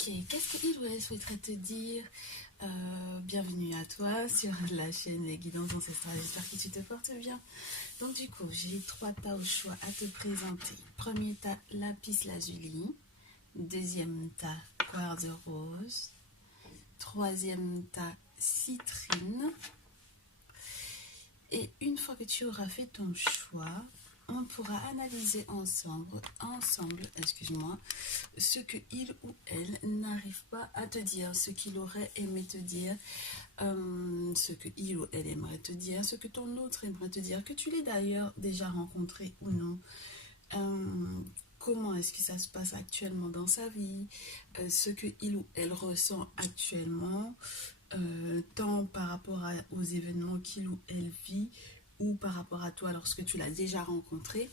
Ok, qu'est-ce qu'il ou elle souhaiterait te dire? Bienvenue à toi sur la chaîne Les Guidances Ancestrales. J'espère que tu te portes bien. Donc du coup, j'ai 3 tas au choix à te présenter. Premier tas, lapis lazuli. Deuxième tas, quartz rose. Troisième tas, citrine. Et une fois que tu auras fait ton choix, on pourra analyser ensemble, excuse-moi, ce que il ou elle n'arrive pas à te dire, ce qu'il aurait aimé te dire, ce que il ou elle aimerait te dire, ce que ton autre aimerait te dire, que tu l'aies d'ailleurs déjà rencontré ou non. Comment est-ce que ça se passe actuellement dans sa vie, ce que il ou elle ressent actuellement, tant par rapport aux événements qu'il ou elle vit ou par rapport à toi lorsque tu l'as déjà rencontré,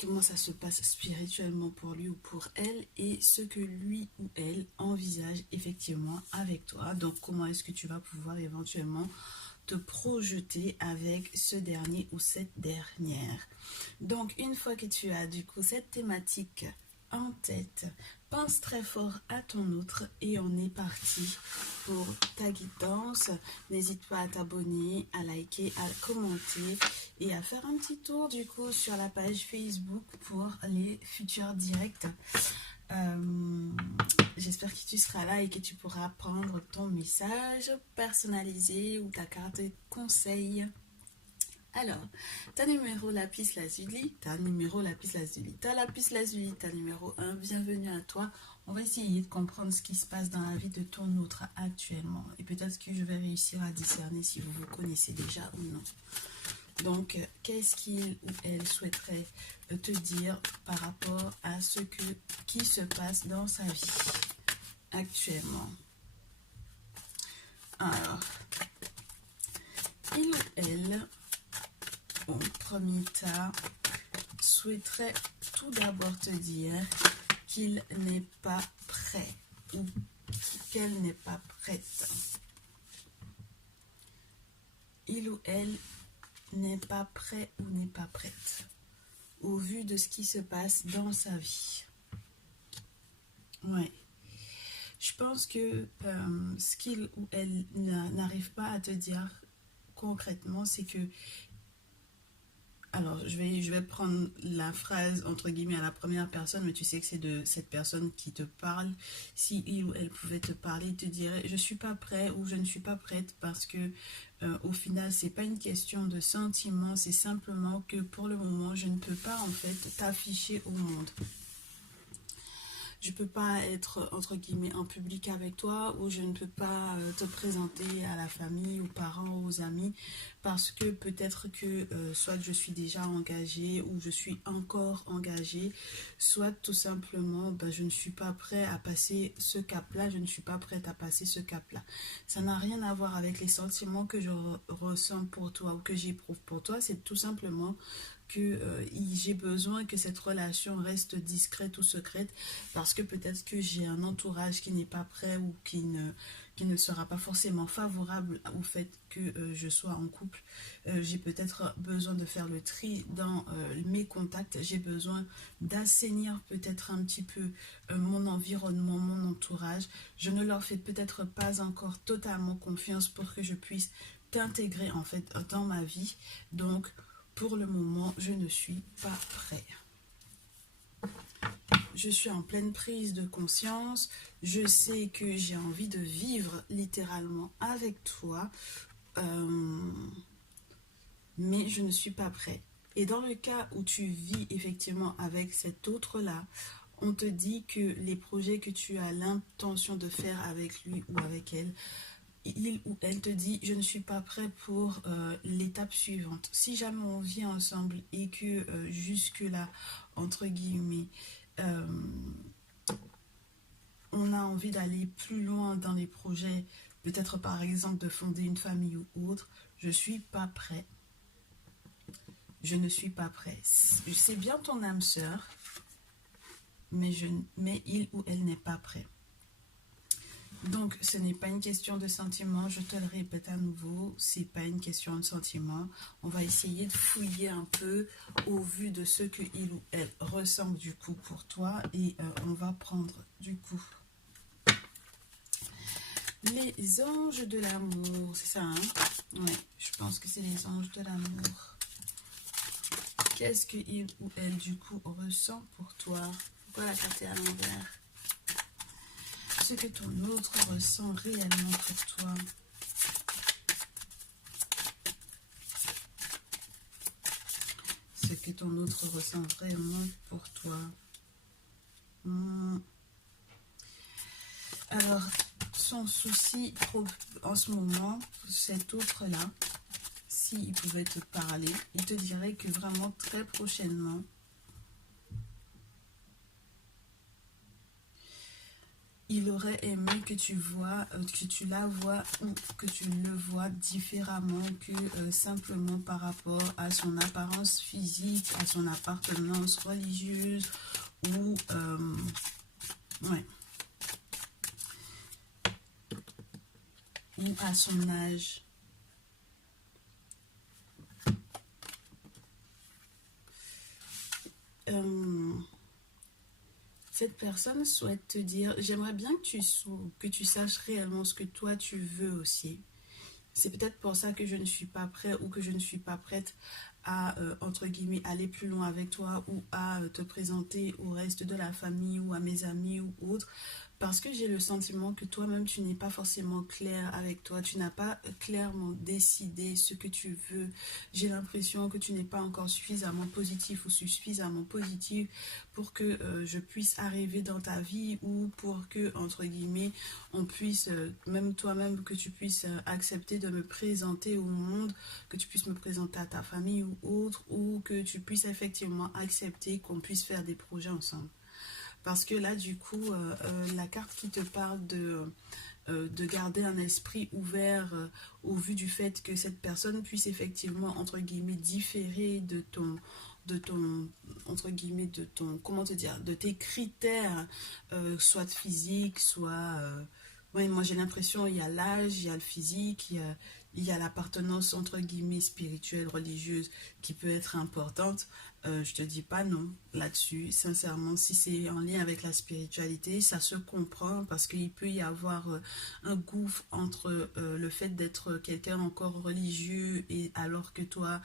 comment ça se passe spirituellement pour lui ou pour elle et ce que lui ou elle envisage effectivement avec toi. Donc comment est-ce que tu vas pouvoir éventuellement te projeter avec ce dernier ou cette dernière. Donc une fois que tu as du coup cette thématique en tête, pense très fort à ton autre et on est parti pour ta guidance. N'hésite pas à t'abonner, à liker, à commenter et à faire un petit tour du coup sur la page Facebook pour les futurs directs. J'espère que tu seras là et que tu pourras prendre ton message personnalisé ou ta carte de conseil. Alors, ta numéro lapis lazuli, ta lapis lazuli, ta numéro 1, bienvenue à toi. On va essayer de comprendre ce qui se passe dans la vie de ton autre actuellement. Et peut-être que je vais réussir à discerner si vous vous connaissez déjà ou non. Donc, qu'est-ce qu'il ou elle souhaiterait te dire par rapport à ce qui se passe dans sa vie actuellement? Alors, il ou elle, au premier tas, souhaiterait tout d'abord te dire qu'il n'est pas prêt ou qu'elle n'est pas prête. Il ou elle n'est pas prêt ou n'est pas prête au vu de ce qui se passe dans sa vie. Ouais. Je pense que ce qu'il ou elle n'arrive pas à te dire concrètement, c'est que... Alors, je vais prendre la phrase entre guillemets à la première personne, mais tu sais que c'est de cette personne qui te parle. Si il ou elle pouvait te parler, il te dirait je suis pas prêt ou je ne suis pas prête parce que au final, c'est pas une question de sentiment, c'est simplement que pour le moment, je ne peux pas en fait t'afficher au monde. Je peux pas être entre guillemets en public avec toi ou je ne peux pas te présenter à la famille, aux parents, aux amis parce que peut-être que soit je suis déjà engagée ou je suis encore engagée, soit tout simplement je ne suis pas prêt à passer ce cap-là, je ne suis pas prête à passer ce cap-là. Ça n'a rien à voir avec les sentiments que je ressens pour toi ou que j'éprouve pour toi, c'est tout simplement que j'ai besoin que cette relation reste discrète ou secrète parce que peut-être que j'ai un entourage qui n'est pas prêt ou qui ne sera pas forcément favorable au fait que je sois en couple. J'ai peut-être besoin de faire le tri dans mes contacts, j'ai besoin d'assainir peut-être un petit peu mon environnement, mon entourage. Je ne leur fais peut-être pas encore totalement confiance pour que je puisse t'intégrer en fait dans ma vie. Donc pour le moment, je ne suis pas prêt. Je suis en pleine prise de conscience. Je sais que j'ai envie de vivre littéralement avec toi. Mais je ne suis pas prêt. Et dans le cas où tu vis effectivement avec cet autre-là, on te dit que les projets que tu as l'intention de faire avec lui ou avec elle, il ou elle te dit je ne suis pas prêt pour l'étape suivante. Si jamais on vit ensemble et que jusque là entre guillemets on a envie d'aller plus loin dans les projets, peut-être par exemple de fonder une famille ou autre, je suis pas prêt. Je ne suis pas prêt. C'est bien ton âme sœur, mais il ou elle n'est pas prêt. Donc, ce n'est pas une question de sentiment, je te le répète à nouveau, c'est pas une question de sentiment. On va essayer de fouiller un peu au vu de ce que il ou elle ressent du coup pour toi et on va prendre du coup Les anges de l'amour, c'est ça, hein? Ouais, je pense que c'est les anges de l'amour. Qu'est-ce que il ou elle, du coup, ressent pour toi? Pourquoi la carte est à l'envers? Ce que ton autre ressent réellement pour toi. Ce que ton autre ressent vraiment pour toi. Alors, son souci en ce moment, cet autre-là, s'il pouvait te parler, il te dirait que vraiment très prochainement, il aurait aimé que tu la vois ou que tu le vois différemment que simplement par rapport à son apparence physique, à son appartenance religieuse ou ouais, ou à son âge. Cette personne souhaite te dire, j'aimerais bien que tu saches réellement ce que toi tu veux aussi. C'est peut-être pour ça que je ne suis pas prêt ou que je ne suis pas prête à, entre guillemets, aller plus loin avec toi ou à te présenter au reste de la famille ou à mes amis ou autres. Parce que j'ai le sentiment que toi-même, tu n'es pas forcément clair avec toi. Tu n'as pas clairement décidé ce que tu veux. J'ai l'impression que tu n'es pas encore suffisamment positif ou suffisamment positif pour que je puisse arriver dans ta vie ou pour que, entre guillemets, on puisse, même toi-même, que tu puisses accepter de me présenter au monde, que tu puisses me présenter à ta famille ou autre, ou que tu puisses effectivement accepter qu'on puisse faire des projets ensemble. Parce que là, du coup, la carte qui te parle de garder un esprit ouvert au vu du fait que cette personne puisse effectivement, entre guillemets, différer entre guillemets, comment te dire, de tes critères, soit physique, soit... ouais, moi j'ai l'impression, il y a l'âge, il y a le physique, il y a l'appartenance, entre guillemets, spirituelle, religieuse, qui peut être importante. Je te dis pas non là-dessus. Sincèrement, si c'est en lien avec la spiritualité, ça se comprend parce qu'il peut y avoir un gouffre entre le fait d'être quelqu'un encore religieux et alors que toi,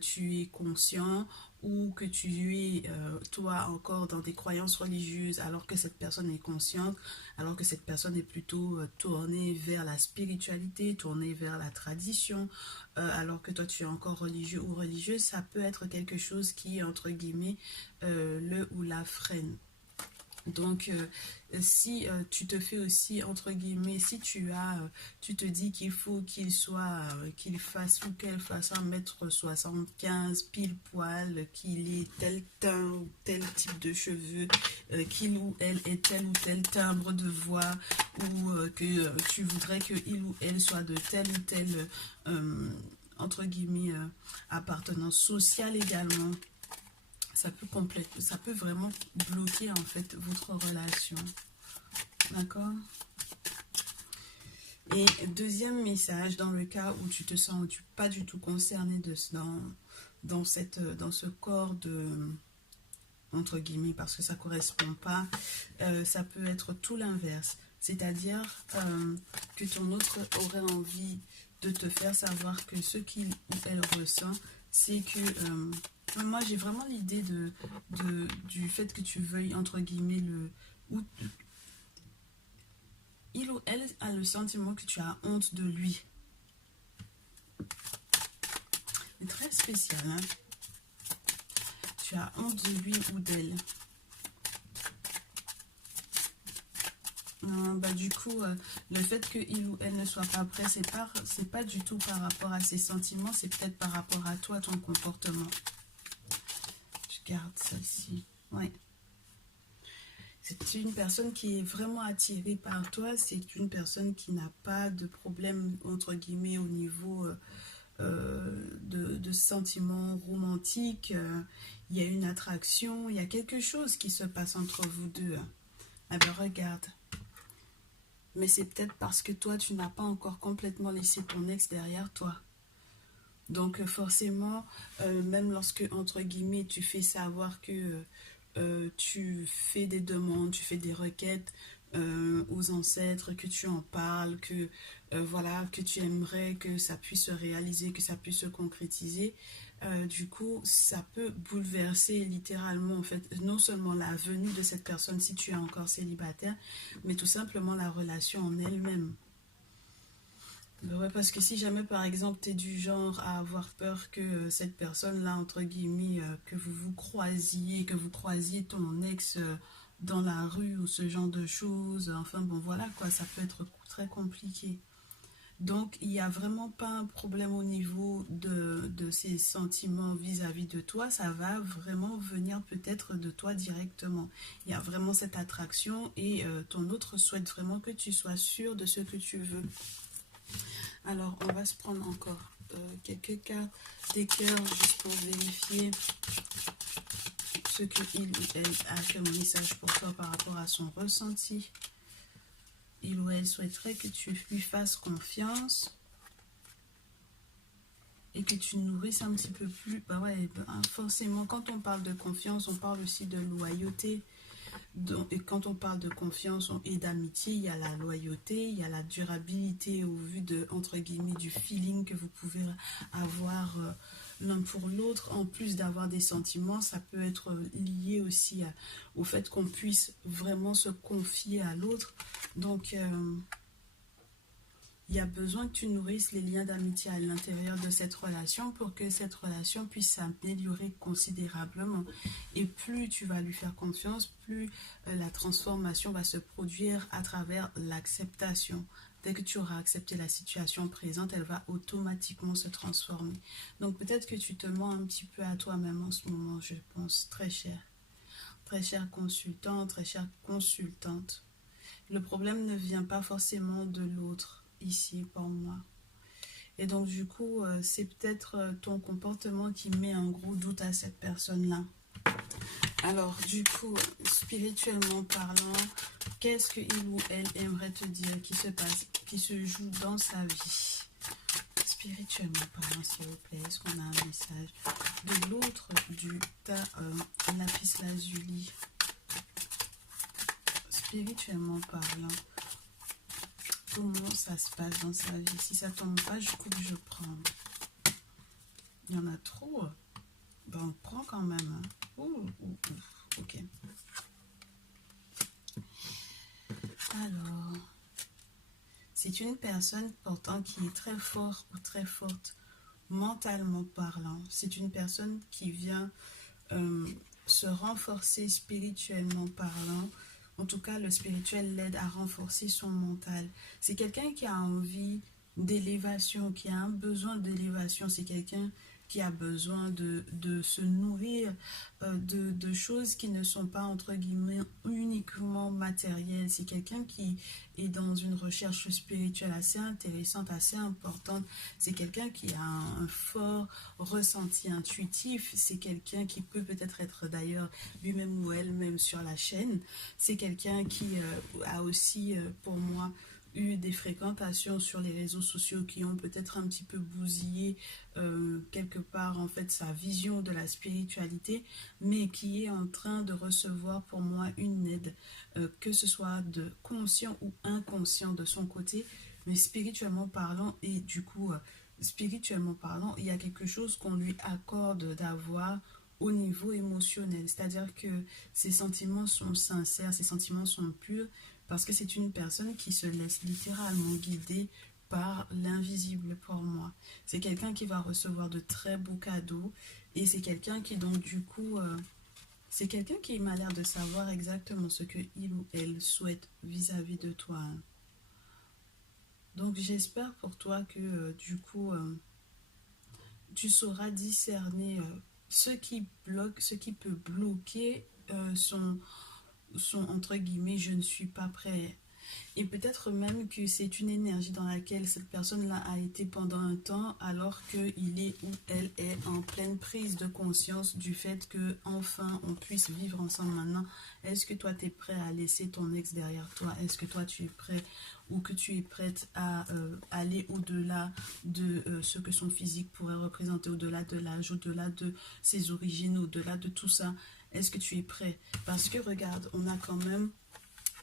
tu es conscient ou que tu es, toi, encore dans des croyances religieuses alors que cette personne est consciente, alors que cette personne est plutôt tournée vers la spiritualité, tournée vers la tradition, alors que toi tu es encore religieux ou religieuse, ça peut être quelque chose qui, entre guillemets, le ou la freine. Donc, si tu te fais aussi, entre guillemets, si tu te dis qu'il faut qu'il fasse ou qu'elle fasse 1,75 m pile poil, qu'il ait tel teint ou tel type de cheveux, qu'il ou elle ait tel ou tel timbre de voix, ou que tu voudrais qu'il ou elle soit de tel ou tel, entre guillemets, appartenance sociale également. Ça peut vraiment bloquer en fait votre relation. D'accord? Et deuxième message, dans le cas où tu te sens pas du tout concerné dans ce corps de, entre guillemets, parce que ça ne correspond pas, ça peut être tout l'inverse. C'est-à-dire que ton autre aurait envie de te faire savoir que ce qu'il ou elle ressent, c'est que moi j'ai vraiment l'idée du fait que tu veuilles, entre guillemets, ou il ou elle a le sentiment que tu as honte de lui. C'est très spécial, hein? Tu as honte de lui ou d'elle. Bah, du coup, le fait qu'il ou elle ne soit pas prêt, c'est pas du tout par rapport à ses sentiments, c'est peut-être par rapport à toi, ton comportement. Je garde celle-ci. Ouais. C'est une personne qui est vraiment attirée par toi, c'est une personne qui n'a pas de problème, entre guillemets, au niveau de sentiments romantiques. Il y a une attraction, il y a quelque chose qui se passe entre vous deux. Ah ben regarde. Mais c'est peut-être parce que toi, tu n'as pas encore complètement laissé ton ex derrière toi. Donc forcément, même lorsque, entre guillemets, tu fais savoir que tu fais des demandes, tu fais des requêtes, aux ancêtres, que tu en parles, que voilà, que tu aimerais que ça puisse se réaliser, que ça puisse se concrétiser. Du coup, ça peut bouleverser littéralement, en fait, non seulement la venue de cette personne si tu es encore célibataire, mais tout simplement la relation en elle-même. Ouais, parce que si jamais, par exemple, tu es du genre à avoir peur que cette personne-là, entre guillemets, que que vous croisiez ton ex dans la rue ou ce genre de choses, enfin bon, voilà quoi, ça peut être très compliqué. Donc, il n'y a vraiment pas un problème au niveau de ses sentiments vis-à-vis de toi. Ça va vraiment venir peut-être de toi directement. Il y a vraiment cette attraction et ton autre souhaite vraiment que tu sois sûr de ce que tu veux. Alors, on va se prendre encore quelques cas des cœurs juste pour vérifier ce qu'il ou elle a comme message pour toi par rapport à son ressenti. Il ou elle souhaiterait que tu lui fasses confiance et que tu nourrisses un petit peu plus. Bah ouais, forcément, quand on parle de confiance, on parle aussi de loyauté. Donc, et quand on parle de confiance et d'amitié, il y a la loyauté, il y a la durabilité au vu de, entre guillemets, du feeling que vous pouvez avoir l'un pour l'autre. En plus d'avoir des sentiments, ça peut être lié aussi au fait qu'on puisse vraiment se confier à l'autre. Donc, il y a besoin que tu nourrisses les liens d'amitié à l'intérieur de cette relation pour que cette relation puisse s'améliorer considérablement. Et plus tu vas lui faire confiance, plus la transformation va se produire à travers l'acceptation. Dès que tu auras accepté la situation présente, elle va automatiquement se transformer. Donc peut-être que tu te mens un petit peu à toi-même en ce moment, je pense, très cher. Très cher consultant, très chère consultante. Le problème ne vient pas forcément de l'autre ici pour moi. Et donc du coup, c'est peut-être ton comportement qui met un gros doute à cette personne-là. Alors du coup, spirituellement parlant, qu'est-ce que il ou elle aimerait te dire qui se passe, qui se joue dans sa vie? Spirituellement parlant, s'il vous plaît, est-ce qu'on a un message de l'autre du lapis lazuli? Spirituellement parlant, comment ça se passe dans sa vie? Si ça tombe pas, je coupe, je prends. Il y en a trop. Ben, on prend quand même. Hein. Ok. Alors, c'est une personne pourtant qui est très fort ou très forte mentalement parlant. C'est une personne qui vient se renforcer spirituellement parlant. En tout cas, le spirituel l'aide à renforcer son mental. C'est quelqu'un qui a envie d'élévation, qui a un besoin d'élévation. C'est quelqu'un qui a besoin de se nourrir de choses qui ne sont pas, entre guillemets, uniquement matérielles. C'est quelqu'un qui est dans une recherche spirituelle assez intéressante, assez importante. C'est quelqu'un qui a un fort ressenti intuitif. C'est quelqu'un qui peut peut-être être d'ailleurs lui-même ou elle-même sur la chaîne. C'est quelqu'un qui a aussi, pour moi, eu des fréquentations sur les réseaux sociaux qui ont peut-être un petit peu bousillé quelque part en fait sa vision de la spiritualité, mais qui est en train de recevoir pour moi une aide, que ce soit de conscient ou inconscient de son côté, mais spirituellement parlant. Et du coup, spirituellement parlant, il y a quelque chose qu'on lui accorde d'avoir au niveau émotionnel, c'est-à-dire que ses sentiments sont sincères, ses sentiments sont purs, parce que c'est une personne qui se laisse littéralement guider par l'invisible pour moi. C'est quelqu'un qui va recevoir de très beaux cadeaux et c'est quelqu'un qui donc du coup, c'est quelqu'un qui m'a l'air de savoir exactement ce que il ou elle souhaite vis-à-vis de toi. Donc j'espère pour toi que du coup, tu sauras discerner ce qui bloque, ce qui peut bloquer son entre guillemets je ne suis pas prêt. Et peut-être même que c'est une énergie dans laquelle cette personne-là a été pendant un temps, alors qu'il est ou elle est en pleine prise de conscience du fait que enfin on puisse vivre ensemble maintenant. Est-ce que toi tu es prêt à laisser ton ex derrière toi? Est-ce que toi tu es prêt ou que tu es prête à aller au-delà de ce que son physique pourrait représenter, au-delà de l'âge, au-delà de ses origines, au-delà de tout ça? Est-ce que tu es prêt? Parce que regarde, on a quand même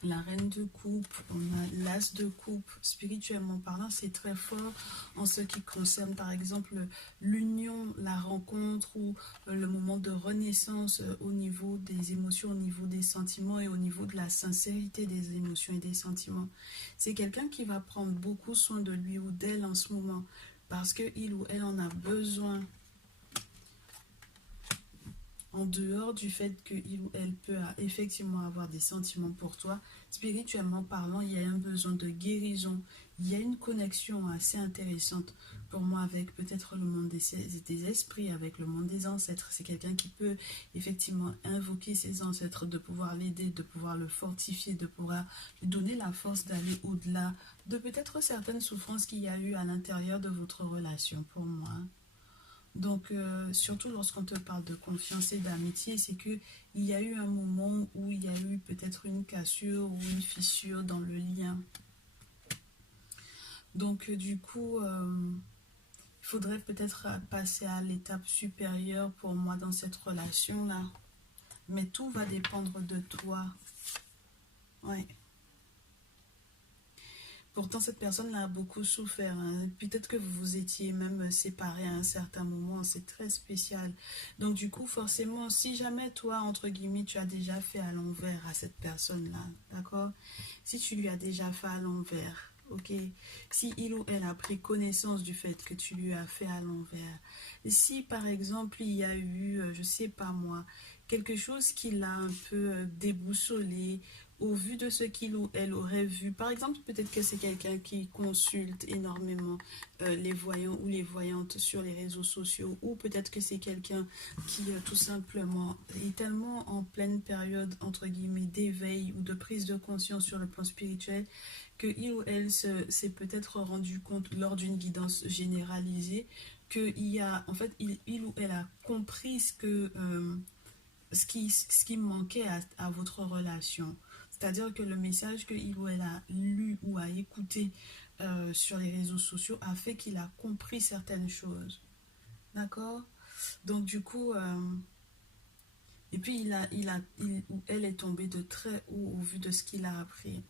La reine de coupe, on a l'as de coupe. Spirituellement parlant, c'est très fort en ce qui concerne par exemple l'union, la rencontre ou le moment de renaissance au niveau des émotions, au niveau des sentiments et au niveau de la sincérité des émotions et des sentiments. C'est quelqu'un qui va prendre beaucoup soin de lui ou d'elle en ce moment parce qu'il ou elle en a besoin. En dehors du fait qu'il ou elle peut effectivement avoir des sentiments pour toi, spirituellement parlant, il y a un besoin de guérison. Il y a une connexion assez intéressante pour moi avec peut-être le monde des esprits, avec le monde des ancêtres. C'est quelqu'un qui peut effectivement invoquer ses ancêtres, de pouvoir l'aider, de pouvoir le fortifier, de pouvoir lui donner la force d'aller au-delà de peut-être certaines souffrances qu'il y a eu à l'intérieur de votre relation pour moi. Donc, surtout lorsqu'on te parle de confiance et d'amitié, c'est que il y a eu un moment où il y a eu peut-être une cassure ou une fissure dans le lien. Donc, du coup, il faudrait peut-être passer à l'étape supérieure pour moi dans cette relation-là. Mais tout va dépendre de toi. Ouais. Pourtant, cette personne-là a beaucoup souffert. Hein. Peut-être que vous vous étiez même séparés à un certain moment. C'est très spécial. Donc, du coup, forcément, si jamais toi, entre guillemets, tu as déjà fait à l'envers à cette personne-là, d'accord? Si tu lui as déjà fait à l'envers, ok? Si il ou elle a pris connaissance du fait que tu lui as fait à l'envers. Si, par exemple, il y a eu, je sais pas moi, quelque chose qui l'a un peu déboussolé, au vu de ce qu'il ou elle aurait vu. Par exemple, peut-être que c'est quelqu'un qui consulte énormément les voyants ou les voyantes sur les réseaux sociaux, ou peut-être que c'est quelqu'un qui tout simplement est tellement en pleine période, entre guillemets, d'éveil ou de prise de conscience sur le plan spirituel, que il ou elle s'est peut-être rendu compte lors d'une guidance généralisée qu'il y a, en fait, il ou elle a compris ce qui manquait à votre relation. C'est-à-dire que le message qu'il ou elle a lu ou a écouté sur les réseaux sociaux a fait qu'il a compris certaines choses. D'accord? Donc du coup, et puis il ou elle est tombée de très haut au vu de ce qu'il a appris.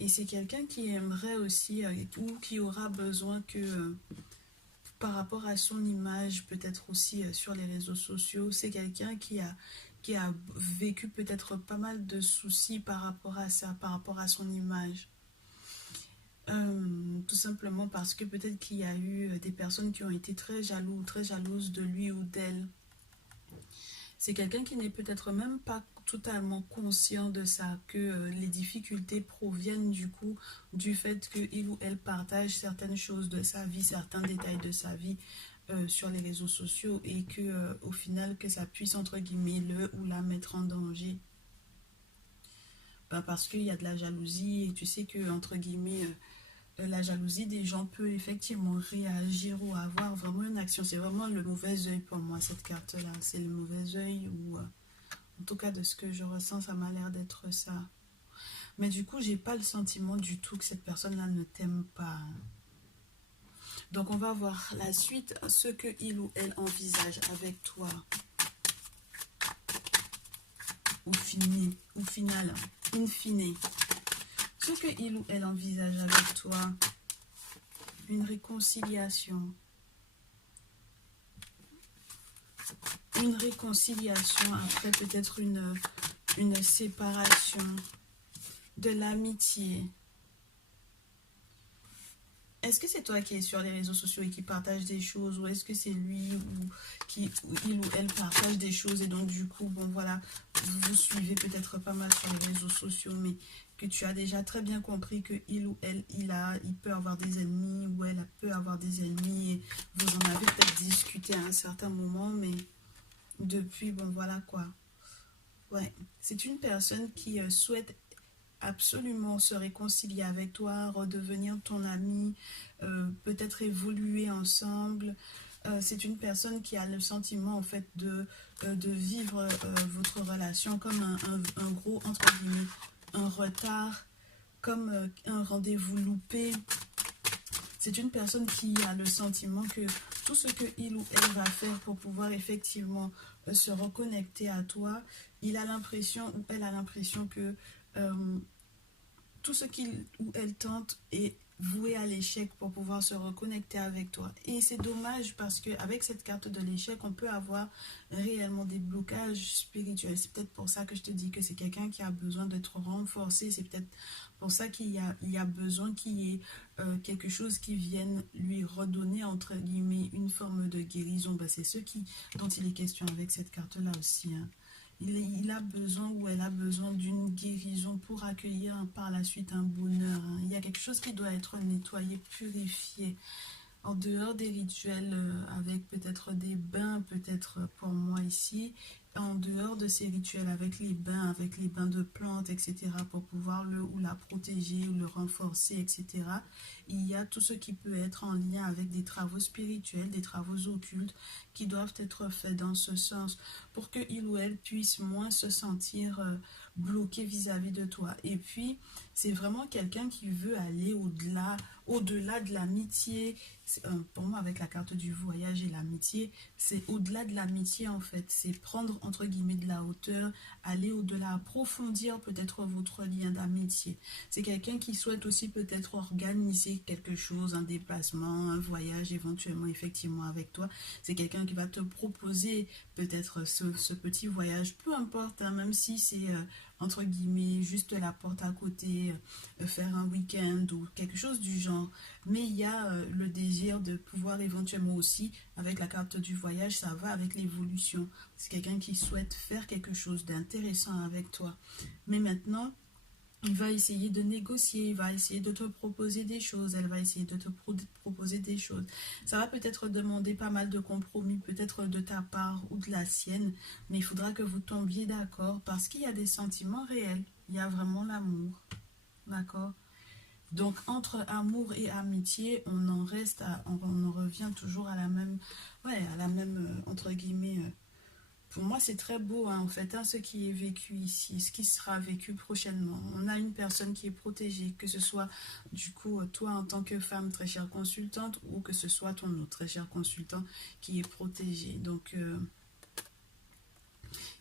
Et c'est quelqu'un qui aimerait aussi, ou qui aura besoin que, par rapport à son image, peut-être aussi sur les réseaux sociaux, c'est quelqu'un qui a vécu peut-être pas mal de soucis par rapport à ça, par rapport à son image. Tout simplement parce que peut-être qu'il y a eu des personnes qui ont été très jaloux, très jalouses de lui ou d'elle. C'est quelqu'un qui n'est peut-être même pas totalement conscient de ça, que les difficultés proviennent du coup du fait qu'il ou elle partage certaines choses de sa vie, certains détails de sa vie sur les réseaux sociaux et que au final que ça puisse entre guillemets le ou la mettre en danger. Bah, parce qu'il y a de la jalousie et tu sais que entre guillemets la jalousie des gens peut effectivement réagir ou avoir vraiment une action. C'est vraiment le mauvais œil pour moi, cette carte-là. C'est le mauvais œil ou, en tout cas, de ce que je ressens, ça m'a l'air d'être ça. Mais du coup, j'ai pas le sentiment du tout que cette personne-là ne t'aime pas. Donc, on va voir la suite, ce que il ou elle envisage avec toi. Au final, in fine. Ce que il ou elle envisage avec toi, une réconciliation. Une réconciliation après peut-être une séparation, de l'amitié. Est-ce que c'est toi qui es sur les réseaux sociaux et qui partage des choses, ou est-ce que c'est lui ou il ou elle partage des choses et donc du coup, bon voilà, vous suivez peut-être pas mal sur les réseaux sociaux, mais que tu as déjà très bien compris que il ou elle, il peut avoir des ennemis ou elle peut avoir des ennemis et vous en avez peut-être discuté à un certain moment, mais depuis, bon voilà quoi. Ouais, c'est une personne qui souhaite absolument se réconcilier avec toi, redevenir ton ami, peut-être évoluer ensemble. C'est une personne qui a le sentiment en fait de vivre votre relation comme un gros, entre guillemets, un retard, comme un rendez-vous loupé. C'est une personne qui a le sentiment que tout ce que il ou elle va faire pour pouvoir effectivement se reconnecter à toi, il a l'impression ou elle a l'impression que tout ce qu'il ou elle tente est voué à l'échec pour pouvoir se reconnecter avec toi. Et c'est dommage parce qu'avec cette carte de l'échec, on peut avoir réellement des blocages spirituels. C'est peut-être pour ça que je te dis que c'est quelqu'un qui a besoin d'être renforcé. C'est peut-être pour ça il y a besoin qu'il y ait quelque chose qui vienne lui redonner, entre guillemets, une forme de guérison. Ben, c'est ce dont il est question avec cette carte-là aussi, hein. Il a besoin ou elle a besoin d'une guérison pour accueillir par la suite un bonheur, hein. Il y a quelque chose qui doit être nettoyé, purifié. En dehors des rituels avec peut-être des bains, peut-être pour moi ici, en dehors de ces rituels avec les bains de plantes, etc., pour pouvoir le ou la protéger ou le renforcer, etc., il y a tout ce qui peut être en lien avec des travaux spirituels, des travaux occultes qui doivent être faits dans ce sens pour que il ou elle puisse moins se sentir bloqué vis-à-vis de toi. Et puis, c'est vraiment quelqu'un qui veut aller au-delà de l'amitié. Pour moi, avec la carte du voyage et l'amitié, c'est au-delà de l'amitié en fait. C'est prendre entre guillemets de la hauteur, aller au-delà, approfondir peut-être votre lien d'amitié. C'est quelqu'un qui souhaite aussi peut-être organiser quelque chose, un déplacement, un voyage éventuellement effectivement avec toi. C'est quelqu'un qui va te proposer peut-être ce petit voyage, peu importe, hein, même si c'est entre guillemets juste la porte à côté, faire un week-end ou quelque chose du genre. Mais il y a le désir de pouvoir éventuellement aussi, avec la carte du voyage, ça va avec l'évolution. C'est quelqu'un qui souhaite faire quelque chose d'intéressant avec toi. Mais maintenant, il va essayer de négocier, il va essayer de te proposer des choses, elle va essayer de te proposer des choses. Ça va peut-être demander pas mal de compromis, peut-être de ta part ou de la sienne, mais il faudra que vous tombiez d'accord parce qu'il y a des sentiments réels, il y a vraiment l'amour, d'accord? Donc entre amour et amitié, on en revient toujours à la même, ouais, à la même, entre guillemets, pour moi, c'est très beau, hein, en fait, hein, ce qui est vécu ici, ce qui sera vécu prochainement. On a une personne qui est protégée, que ce soit, du coup, toi en tant que femme, très chère consultante, ou que ce soit ton autre très cher consultant qui est protégé. Donc,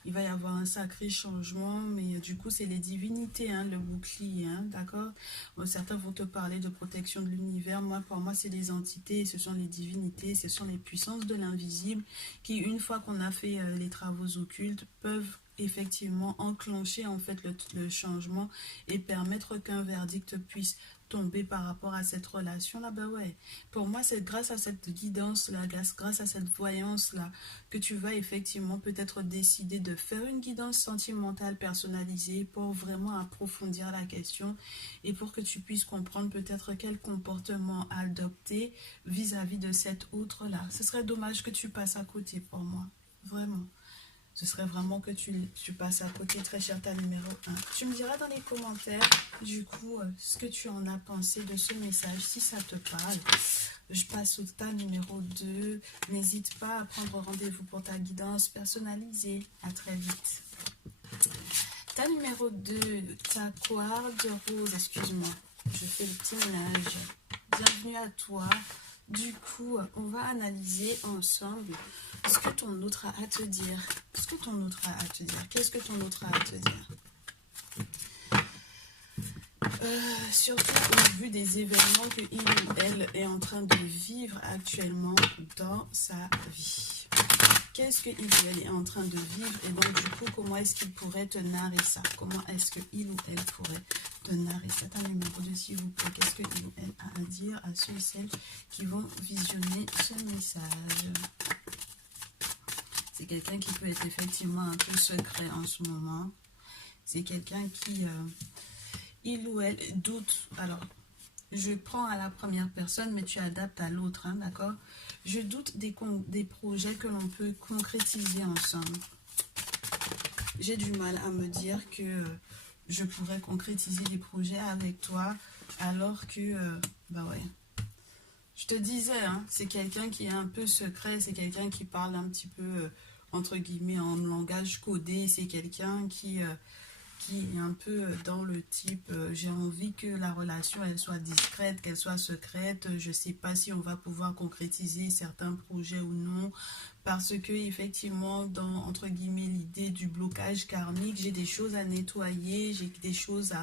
il va y avoir un sacré changement, mais du coup, c'est les divinités, hein, le bouclier, hein, d'accord? Bon, certains vont te parler de protection de l'univers. Moi, pour moi, c'est les entités, ce sont les divinités, ce sont les puissances de l'invisible qui, une fois qu'on a fait les travaux occultes, peuvent effectivement enclencher en fait le changement et permettre qu'un verdict puisse tomber par rapport à cette relation là. Ben ouais, pour moi c'est grâce à cette guidance là, grâce à cette voyance là, que tu vas effectivement peut-être décider de faire une guidance sentimentale personnalisée pour vraiment approfondir la question et pour que tu puisses comprendre peut-être quel comportement adopter vis-à-vis de cet autre là. Ce serait dommage que tu passes à côté pour moi, vraiment. Ce serait vraiment que tu passes à côté, très cher ta numéro 1. Tu me diras dans les commentaires, du coup, ce que tu en as pensé de ce message, si ça te parle. Je passe au tas numéro 2. N'hésite pas à prendre rendez-vous pour ta guidance personnalisée. À très vite. Ta numéro 2, ta coire de rose, excuse-moi. Je fais le petit ménage. Bienvenue à toi. Du coup, on va analyser ensemble ce que ton autre a à te dire. Ce que ton autre a à te dire. Qu'est-ce que ton autre a à te dire? Surtout au vu des événements que il ou elle est en train de vivre actuellement dans sa vie. Qu'est-ce que il ou elle est en train de vivre et donc du coup comment est-ce qu'il pourrait te narrer ça? Comment est-ce que il ou elle pourrait te narrer ça? Un numéro 2 s'il vous plaît. Qu'est-ce que il ou elle a à dire à ceux et celles qui vont visionner ce message? C'est quelqu'un qui peut être effectivement un peu secret en ce moment. C'est quelqu'un qui, il ou elle doute. Alors, je prends à la première personne, mais tu adaptes à l'autre, hein, d'accord? Je doute des projets que l'on peut concrétiser ensemble. J'ai du mal à me dire que je pourrais concrétiser des projets avec toi, alors que, bah ouais. Je te disais, hein, c'est quelqu'un qui est un peu secret, c'est quelqu'un qui parle un petit peu, entre guillemets, en langage codé, c'est quelqu'un qui qui est un peu dans le type j'ai envie que la relation elle soit discrète, qu'elle soit secrète, je sais pas si on va pouvoir concrétiser certains projets ou non, parce que effectivement dans entre guillemets l'idée du blocage karmique, j'ai des choses à nettoyer, j'ai des choses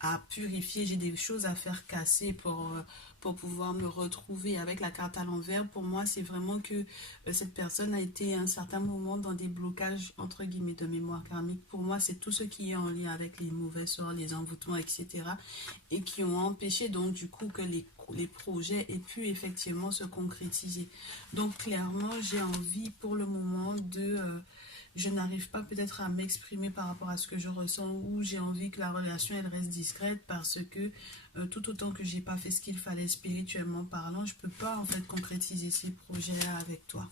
à purifier, j'ai des choses à faire casser pour pouvoir me retrouver avec la carte à l'envers. Pour moi, c'est vraiment que cette personne a été à un certain moment dans des blocages, entre guillemets, de mémoire karmique. Pour moi, c'est tout ce qui est en lien avec les mauvais sorts, les envoûtements, etc. Et qui ont empêché donc du coup que les projets aient pu effectivement se concrétiser. Donc clairement, j'ai envie pour le moment je n'arrive pas peut-être à m'exprimer par rapport à ce que je ressens ou j'ai envie que la relation elle reste discrète parce que tout autant que j'ai pas fait ce qu'il fallait spirituellement parlant, je peux pas en fait concrétiser ces projets-là avec toi.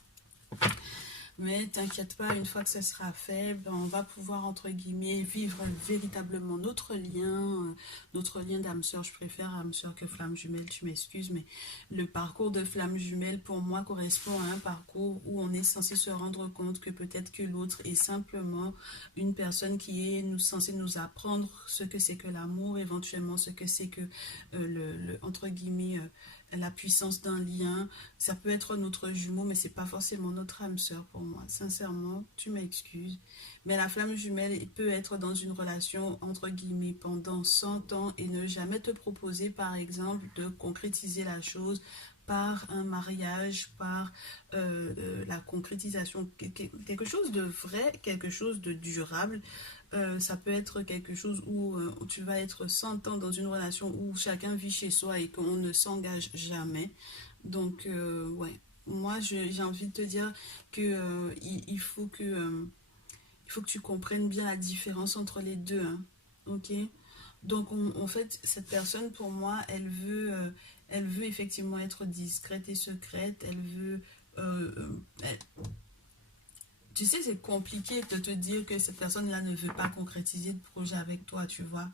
Mais t'inquiète pas, une fois que ça sera fait, ben, on va pouvoir, entre guillemets, vivre véritablement notre lien d'âme sœur. Je préfère âme sœur que flamme jumelle, tu m'excuses, mais le parcours de flamme jumelle, pour moi, correspond à un parcours où on est censé se rendre compte que peut-être que l'autre est simplement une personne qui est censée nous apprendre ce que c'est que l'amour, éventuellement ce que c'est que, entre guillemets, la puissance d'un lien. Ça peut être notre jumeau, mais c'est pas forcément notre âme sœur pour moi. Sincèrement, tu m'excuses. Mais la flamme jumelle peut être dans une relation, entre guillemets, pendant 100 ans et ne jamais te proposer, par exemple, de concrétiser la chose par un mariage, par la concrétisation, quelque chose de vrai, quelque chose de durable. Ça peut être quelque chose où tu vas être 100 ans dans une relation où chacun vit chez soi et qu'on ne s'engage jamais. Donc, ouais, moi, j'ai envie de te dire que il faut il faut que tu comprennes bien la différence entre les deux. Hein, ok? Donc, en fait, cette personne, pour moi, elle veut effectivement être discrète et secrète. Elle veut... elle, tu sais, c'est compliqué de te dire que cette personne-là ne veut pas concrétiser de projet avec toi, tu vois.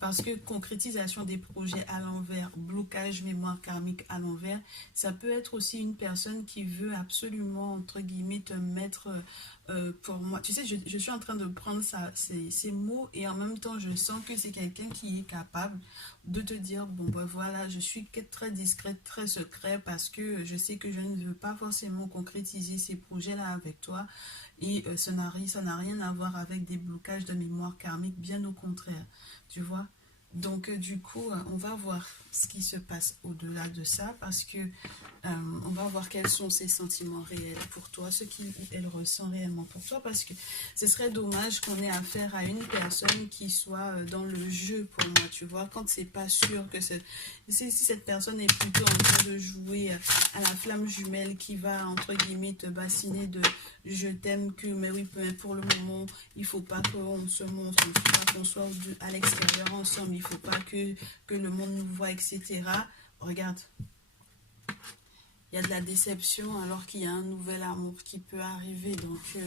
Parce que concrétisation des projets à l'envers, blocage mémoire karmique à l'envers, ça peut être aussi une personne qui veut absolument, entre guillemets, te mettre pour moi. Tu sais, je suis en train de prendre ces mots et en même temps, je sens que c'est quelqu'un qui est capable de te dire, bon, ben voilà, je suis très discrète, très secret parce que je sais que je ne veux pas forcément concrétiser ces projets-là avec toi. Et ça n'a rien à voir avec des blocages de mémoire karmique, bien au contraire, tu vois. Donc, du coup, on va voir ce qui se passe au-delà de ça parce que on va voir quels sont ses sentiments réels pour toi, ce qu'elle ressent réellement pour toi, parce que ce serait dommage qu'on ait affaire à une personne qui soit dans le jeu pour moi, tu vois, quand c'est pas sûr que si cette personne est plutôt en train de jouer à la flamme jumelle qui va, entre guillemets, te bassiner de je t'aime que, mais oui, mais pour le moment, il faut pas qu'on se montre, il faut pas qu'on soit à l'extérieur ensemble, il faut pas que le monde nous voit, etc. Regarde, il y a de la déception alors qu'il y a un nouvel amour qui peut arriver. Donc,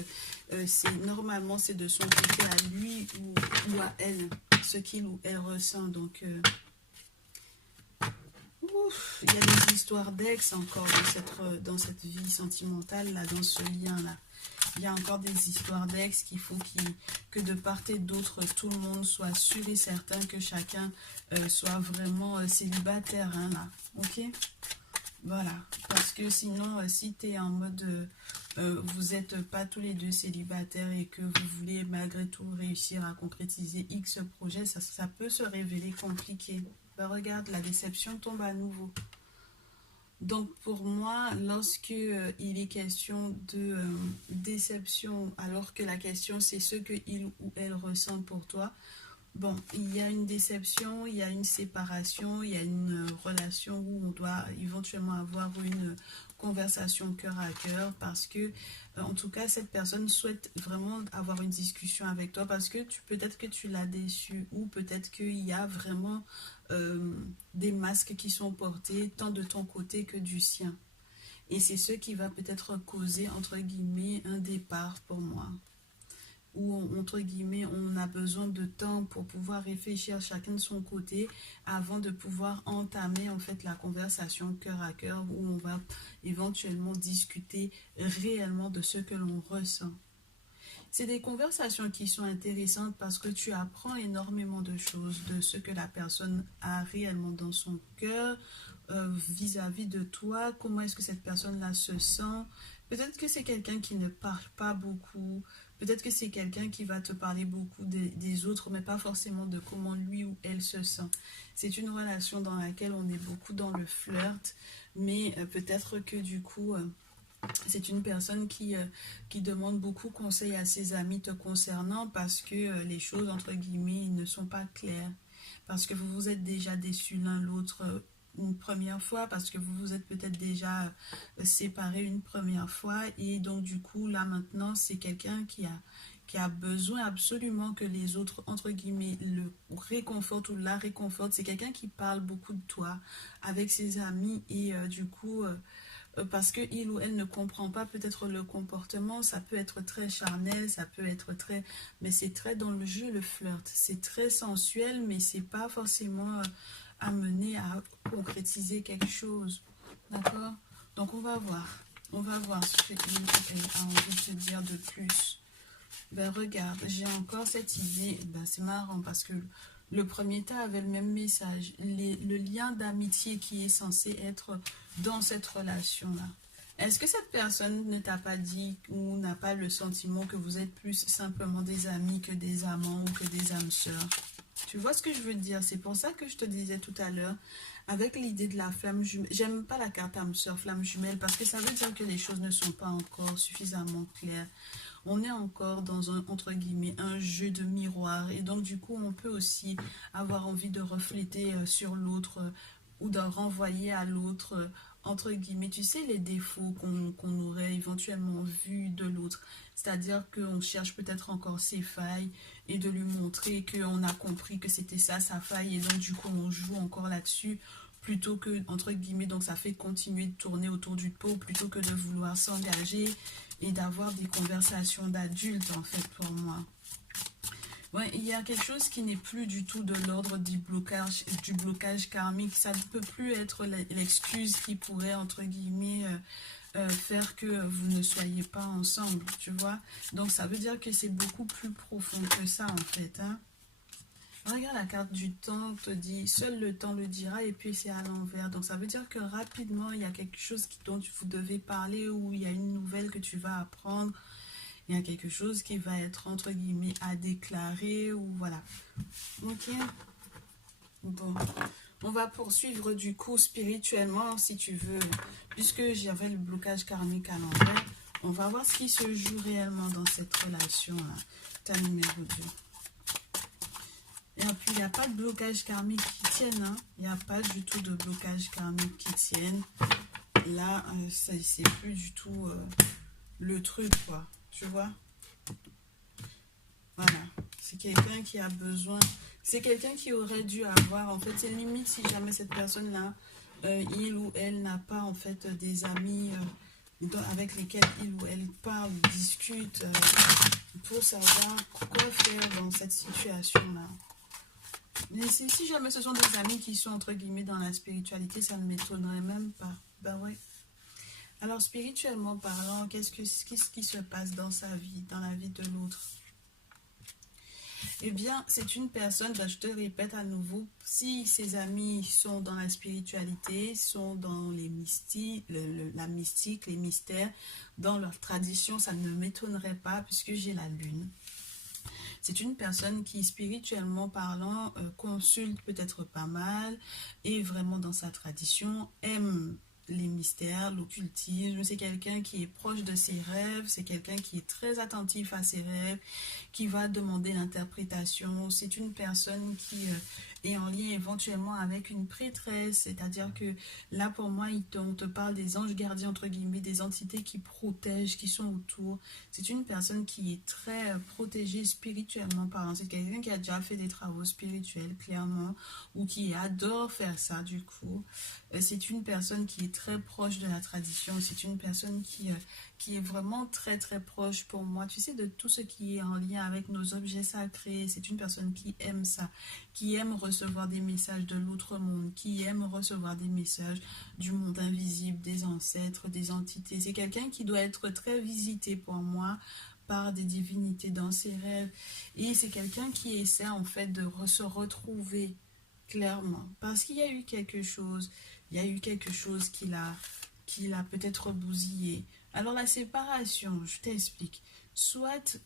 normalement, c'est de son côté à lui ou à elle, ce qu'il ou elle ressent. Donc, il y a des histoires d'ex encore dans cette vie sentimentale, là, dans ce lien-là. Il y a encore des histoires d'ex qu'il faut que de part et d'autre, tout le monde soit sûr et certain que chacun soit vraiment célibataire, hein, là. Ok? Voilà, parce que sinon, si tu es en mode, vous n'êtes pas tous les deux célibataires et que vous voulez malgré tout réussir à concrétiser X projet, ça peut se révéler compliqué. Ben, regarde, la déception tombe à nouveau. Donc pour moi, lorsque il est question de déception, alors que la question c'est ce que il ou elle ressent pour toi, bon, il y a une déception, il y a une séparation, il y a une relation où on doit éventuellement avoir une conversation cœur à cœur parce que, en tout cas, cette personne souhaite vraiment avoir une discussion avec toi parce que peut-être que tu l'as déçu ou peut-être qu'il y a vraiment euh, des masques qui sont portés tant de ton côté que du sien. Et c'est ce qui va peut-être causer, entre guillemets, un départ pour moi où, entre guillemets, on a besoin de temps pour pouvoir réfléchir chacun de son côté avant de pouvoir entamer en fait la conversation cœur à cœur où on va éventuellement discuter réellement de ce que l'on ressent. C'est des conversations qui sont intéressantes parce que tu apprends énormément de choses, de ce que la personne a réellement dans son cœur vis-à-vis de toi, comment est-ce que cette personne-là se sent. Peut-être que c'est quelqu'un qui ne parle pas beaucoup, peut-être que c'est quelqu'un qui va te parler beaucoup des autres, mais pas forcément de comment lui ou elle se sent. C'est une relation dans laquelle on est beaucoup dans le flirt, mais peut-être que du coup, c'est une personne qui demande beaucoup conseil à ses amis te concernant parce que les choses, entre guillemets, ne sont pas claires. Parce que vous vous êtes déjà déçus l'un l'autre une première fois, parce que vous vous êtes peut-être déjà séparés une première fois. Et donc, du coup, là, maintenant, c'est quelqu'un qui a besoin absolument que les autres, entre guillemets, le réconfortent ou la réconfortent. C'est quelqu'un qui parle beaucoup de toi avec ses amis et du coup parce que il ou elle ne comprend pas peut-être le comportement, ça peut être très charnel, ça peut être très, mais c'est très dans le jeu, le flirt, c'est très sensuel, mais c'est pas forcément amené à concrétiser quelque chose, d'accord? Donc on va voir ce qu'elle a envie de te dire de plus. Ben regarde, j'ai encore cette idée, ben c'est marrant parce que le premier tas avait le même message, le lien d'amitié qui est censé être dans cette relation-là. Est-ce que cette personne ne t'a pas dit ou n'a pas le sentiment que vous êtes plus simplement des amis que des amants ou que des âmes sœurs? Tu vois ce que je veux dire? C'est pour ça que je te disais tout à l'heure, avec l'idée de la flamme jumelle, j'aime pas la carte âme sœur, flamme jumelle, parce que ça veut dire que les choses ne sont pas encore suffisamment claires. On est encore dans un, entre guillemets, un jeu de miroir. Et donc, du coup, on peut aussi avoir envie de refléter sur l'autre ou de renvoyer à l'autre, entre guillemets, tu sais, les défauts qu'on aurait éventuellement vus de l'autre. C'est-à-dire qu'on cherche peut-être encore ses failles et de lui montrer qu'on a compris que c'était ça, sa faille. Et donc, du coup, on joue encore là-dessus plutôt que, entre guillemets, donc ça fait continuer de tourner autour du pot plutôt que de vouloir s'engager et d'avoir des conversations d'adultes, en fait, pour moi. Ouais, il y a quelque chose qui n'est plus du tout de l'ordre du blocage karmique. Ça ne peut plus être l'excuse qui pourrait, entre guillemets, faire que vous ne soyez pas ensemble, tu vois. Donc, ça veut dire que c'est beaucoup plus profond que ça, en fait, hein. Regarde la carte du temps, te dit seul le temps le dira et puis c'est à l'envers. Donc ça veut dire que rapidement il y a quelque chose dont vous devez parler ou il y a une nouvelle que tu vas apprendre. Il y a quelque chose qui va être entre guillemets à déclarer ou voilà. Ok. Bon. On va poursuivre du coup spirituellement si tu veux. Puisque j'avais le blocage karmique à l'envers, on va voir ce qui se joue réellement dans cette relation-là. Ta numéro 2. Et puis, il n'y a pas de blocage karmique qui tienne. Hein. Il n'y a pas du tout de blocage karmique qui tienne. Là, c'est plus du tout le truc, quoi. Tu vois? Voilà. C'est quelqu'un qui a besoin... C'est quelqu'un qui aurait dû avoir... En fait, c'est limite si jamais cette personne-là, il ou elle n'a pas, en fait, des amis avec lesquels il ou elle parle, discute, pour savoir quoi faire dans cette situation-là. Mais si jamais ce sont des amis qui sont entre guillemets dans la spiritualité, ça ne m'étonnerait même pas. Ben ouais. Alors spirituellement parlant, qu'est-ce qui se passe dans sa vie, dans la vie de l'autre? Eh bien, c'est une personne, ben, je te répète à nouveau, si ses amis sont dans la spiritualité, sont dans les mystiques, la mystique, les mystères, dans leur tradition, ça ne m'étonnerait pas puisque j'ai la lune. C'est une personne qui, spirituellement parlant, consulte peut-être pas mal, est vraiment dans sa tradition, aime les mystères, l'occultisme. C'est quelqu'un qui est proche de ses rêves, c'est quelqu'un qui est très attentif à ses rêves, qui va demander l'interprétation. C'est une personne qui est en lien éventuellement avec une prêtresse, c'est-à-dire que là pour moi, on te parle des anges gardiens, entre guillemets, des entités qui protègent, qui sont autour. C'est une personne qui est très protégée spirituellement parlant. C'est quelqu'un qui a déjà fait des travaux spirituels, clairement, ou qui adore faire ça, du coup. C'est une personne qui est très proche de la tradition. C'est une personne qui est vraiment très, très proche pour moi. Tu sais, de tout ce qui est en lien avec nos objets sacrés. C'est une personne qui aime ça, qui aime recevoir des messages de l'autre monde, qui aime recevoir des messages du monde invisible, des ancêtres, des entités. C'est quelqu'un qui doit être très visité pour moi part des divinités dans ses rêves. Et c'est quelqu'un qui essaie en fait de se retrouver clairement. Parce qu'il y a eu quelque chose, il y a eu quelque chose qui l'a peut-être bousillé. Alors la séparation, je t'explique. Soit,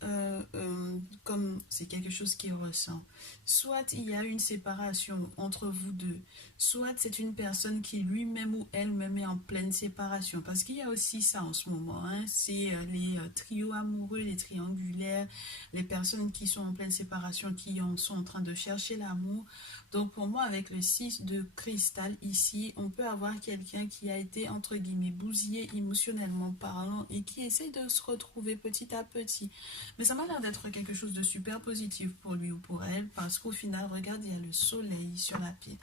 comme c'est quelque chose qu'il ressent, soit il y a une séparation entre vous deux, soit c'est une personne qui lui-même ou elle-même est en pleine séparation. Parce qu'il y a aussi ça en ce moment, hein, c'est les trios amoureux, les triangulaires, les personnes qui sont en pleine séparation, qui sont en train de chercher l'amour. Donc pour moi, avec le 6 de cristal ici, on peut avoir quelqu'un qui a été, entre guillemets, bousillé émotionnellement parlant et qui essaie de se retrouver petit à petit. Mais ça m'a l'air d'être quelque chose de super positif pour lui ou pour elle, parce qu'au final, regarde, il y a le soleil sur la pierre.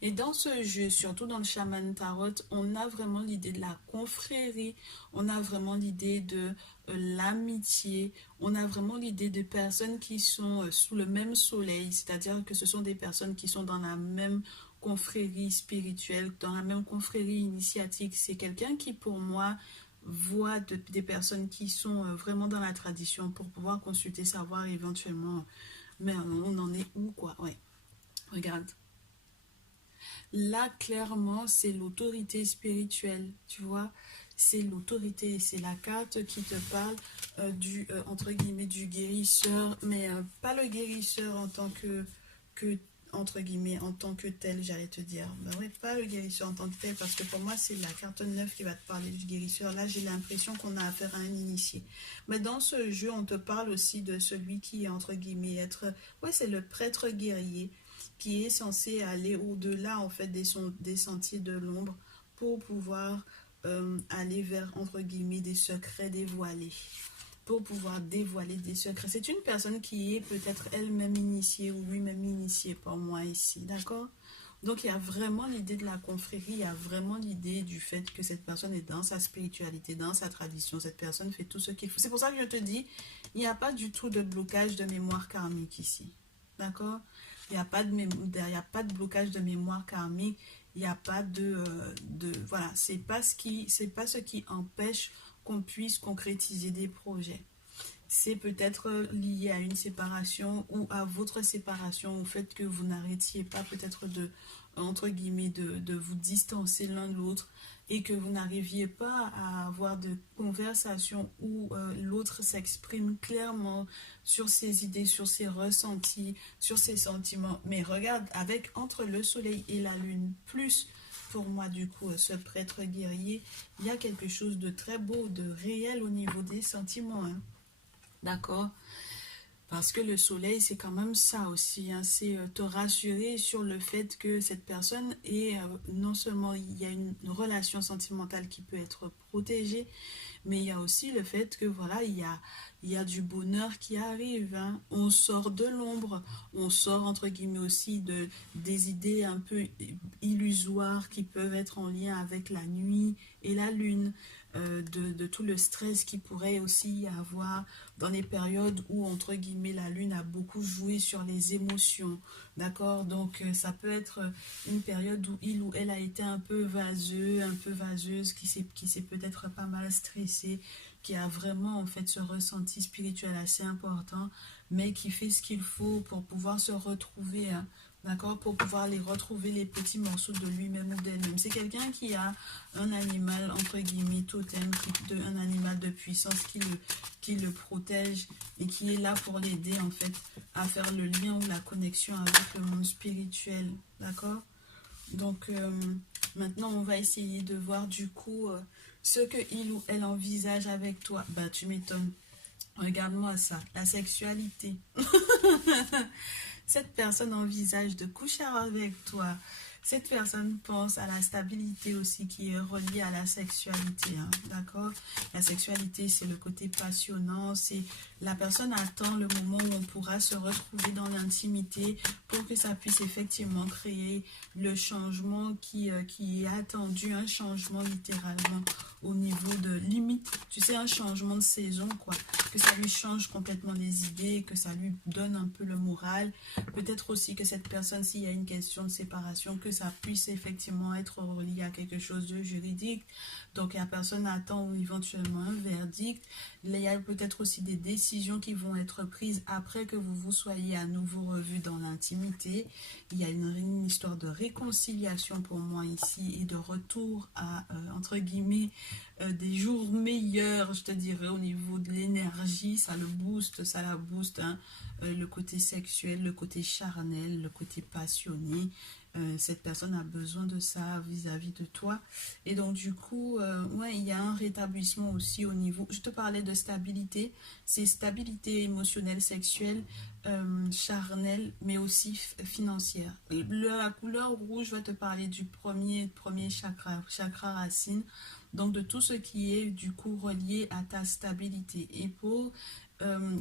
Et dans ce jeu, surtout dans le Shaman Tarot, on a vraiment l'idée de la confrérie, on a vraiment l'idée de l'amitié, on a vraiment l'idée de personnes qui sont sous le même soleil, c'est-à-dire que ce sont des personnes qui sont dans la même confrérie spirituelle, dans la même confrérie initiatique. C'est quelqu'un qui, pour moi, voit des personnes qui sont vraiment dans la tradition pour pouvoir consulter, savoir éventuellement, mais on en est où, quoi. Ouais, regarde. Là, clairement, c'est l'autorité spirituelle, tu vois. C'est l'autorité, c'est la carte qui te parle entre guillemets, du guérisseur, mais pas le guérisseur en tant que, entre guillemets, en tant que tel, j'allais te dire. Ben oui, pas le guérisseur en tant que tel, parce que pour moi, c'est la carte 9 qui va te parler du guérisseur. Là, j'ai l'impression qu'on a affaire à un initié. Mais dans ce jeu, on te parle aussi de celui qui est, entre guillemets, ouais, c'est le prêtre guerrier qui est censé aller au-delà, en fait, des sentiers de l'ombre pour pouvoir aller vers, entre guillemets, des secrets dévoilés, pour pouvoir dévoiler des secrets. C'est une personne qui est peut-être elle-même initiée ou lui-même initié par moi ici, d'accord? Donc il y a vraiment l'idée de la confrérie, il y a vraiment l'idée du fait que cette personne est dans sa spiritualité, dans sa tradition, cette personne fait tout ce qu'il faut. C'est pour ça que je te dis, il n'y a pas du tout de blocage de mémoire karmique ici, d'accord? Il n'y a pas il y a pas de blocage de mémoire karmique, il n'y a pas voilà, c'est pas ce qui empêche qu'on puisse concrétiser des projets. C'est peut-être lié à une séparation ou à votre séparation, au fait que vous n'arrêtiez pas peut-être entre guillemets, de vous distancer l'un de l'autre et que vous n'arriviez pas à avoir de conversation où l'autre s'exprime clairement sur ses idées, sur ses ressentis, sur ses sentiments. Mais regarde, avec entre le soleil et la lune, plus pour moi du coup ce prêtre guerrier, il y a quelque chose de très beau, de réel au niveau des sentiments, hein. D'accord? Parce que le soleil, c'est quand même ça aussi, hein. C'est te rassurer sur le fait que cette personne est, non seulement il y a une relation sentimentale qui peut être protégée, mais il y a aussi le fait que voilà, il y a du bonheur qui arrive, hein. On sort de l'ombre, on sort entre guillemets aussi des idées un peu illusoires qui peuvent être en lien avec la nuit et la lune. De tout le stress qu'il pourrait aussi y avoir dans les périodes où, entre guillemets, la lune a beaucoup joué sur les émotions, d'accord? Donc, ça peut être une période où il ou elle a été un peu vaseux, un peu vaseuse, qui s'est peut-être pas mal stressé, qui a vraiment, en fait, ce ressenti spirituel assez important, mais qui fait ce qu'il faut pour pouvoir se retrouver, hein. D'accord, pour pouvoir les retrouver les petits morceaux de lui-même ou d'elle-même. C'est quelqu'un qui a un animal, entre guillemets, totem, un animal de puissance qui le protège et qui est là pour l'aider, en fait, à faire le lien ou la connexion avec le monde spirituel. D'accord? Donc, maintenant, on va essayer de voir, du coup, ce que il ou elle envisage avec toi. Bah, tu m'étonnes. Regarde-moi ça, la sexualité. Cette personne envisage de coucher avec toi. Cette personne pense à la stabilité aussi qui est reliée à la sexualité, hein, d'accord? La sexualité, c'est le côté passionnant, c'est la personne attend le moment où on pourra se retrouver dans l'intimité pour que ça puisse effectivement créer le changement qui est attendu, un changement littéralement au niveau de limite, tu sais, un changement de saison, quoi, que ça lui change complètement les idées, que ça lui donne un peu le moral, peut-être aussi que cette personne, s'il y a une question de séparation, que ça puisse effectivement être relié à quelque chose de juridique. Donc la personne attend éventuellement un verdict. Il y a peut-être aussi des décisions qui vont être prises après que vous vous soyez à nouveau revus dans l'intimité. Il y a une histoire de réconciliation pour moi ici et de retour à, entre guillemets, des jours meilleurs, je te dirais, au niveau de l'énergie. Ça le booste, ça la booste, hein. Le côté sexuel, le côté charnel, le côté passionné. Cette personne a besoin de ça vis-à-vis de toi. Et donc, du coup, ouais, il y a un rétablissement aussi au niveau... Je te parlais de stabilité. C'est stabilité émotionnelle, sexuelle, charnelle, mais aussi financière. La couleur rouge va te parler du premier chakra, chakra racine. Donc, de tout ce qui est, du coup, relié à ta stabilité. Et pour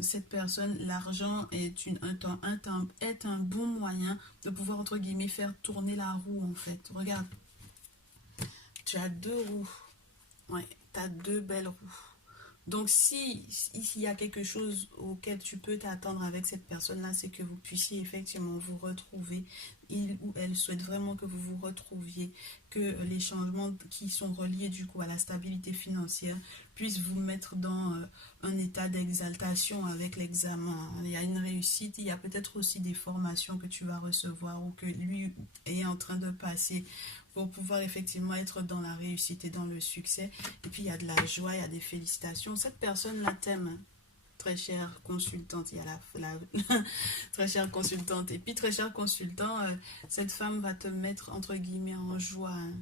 cette personne, l'argent est un bon moyen de pouvoir, entre guillemets, faire tourner la roue, en fait. Regarde, tu as deux roues. Ouais, tu as deux belles roues. Donc, si il y a quelque chose auquel tu peux t'attendre avec cette personne-là, c'est que vous puissiez effectivement vous retrouver. Il ou elle souhaite vraiment que vous vous retrouviez, que les changements qui sont reliés du coup à la stabilité financière puissent vous mettre dans un état d'exaltation avec l'examen. Il y a une réussite, il y a peut-être aussi des formations que tu vas recevoir ou que lui est en train de passer pour pouvoir effectivement être dans la réussite et dans le succès. Et puis il y a de la joie, il y a des félicitations. Cette personne-là t'aime, très chère consultante. Il y a très chère consultante. Et puis très cher consultant, cette femme va te mettre entre guillemets en joie, hein.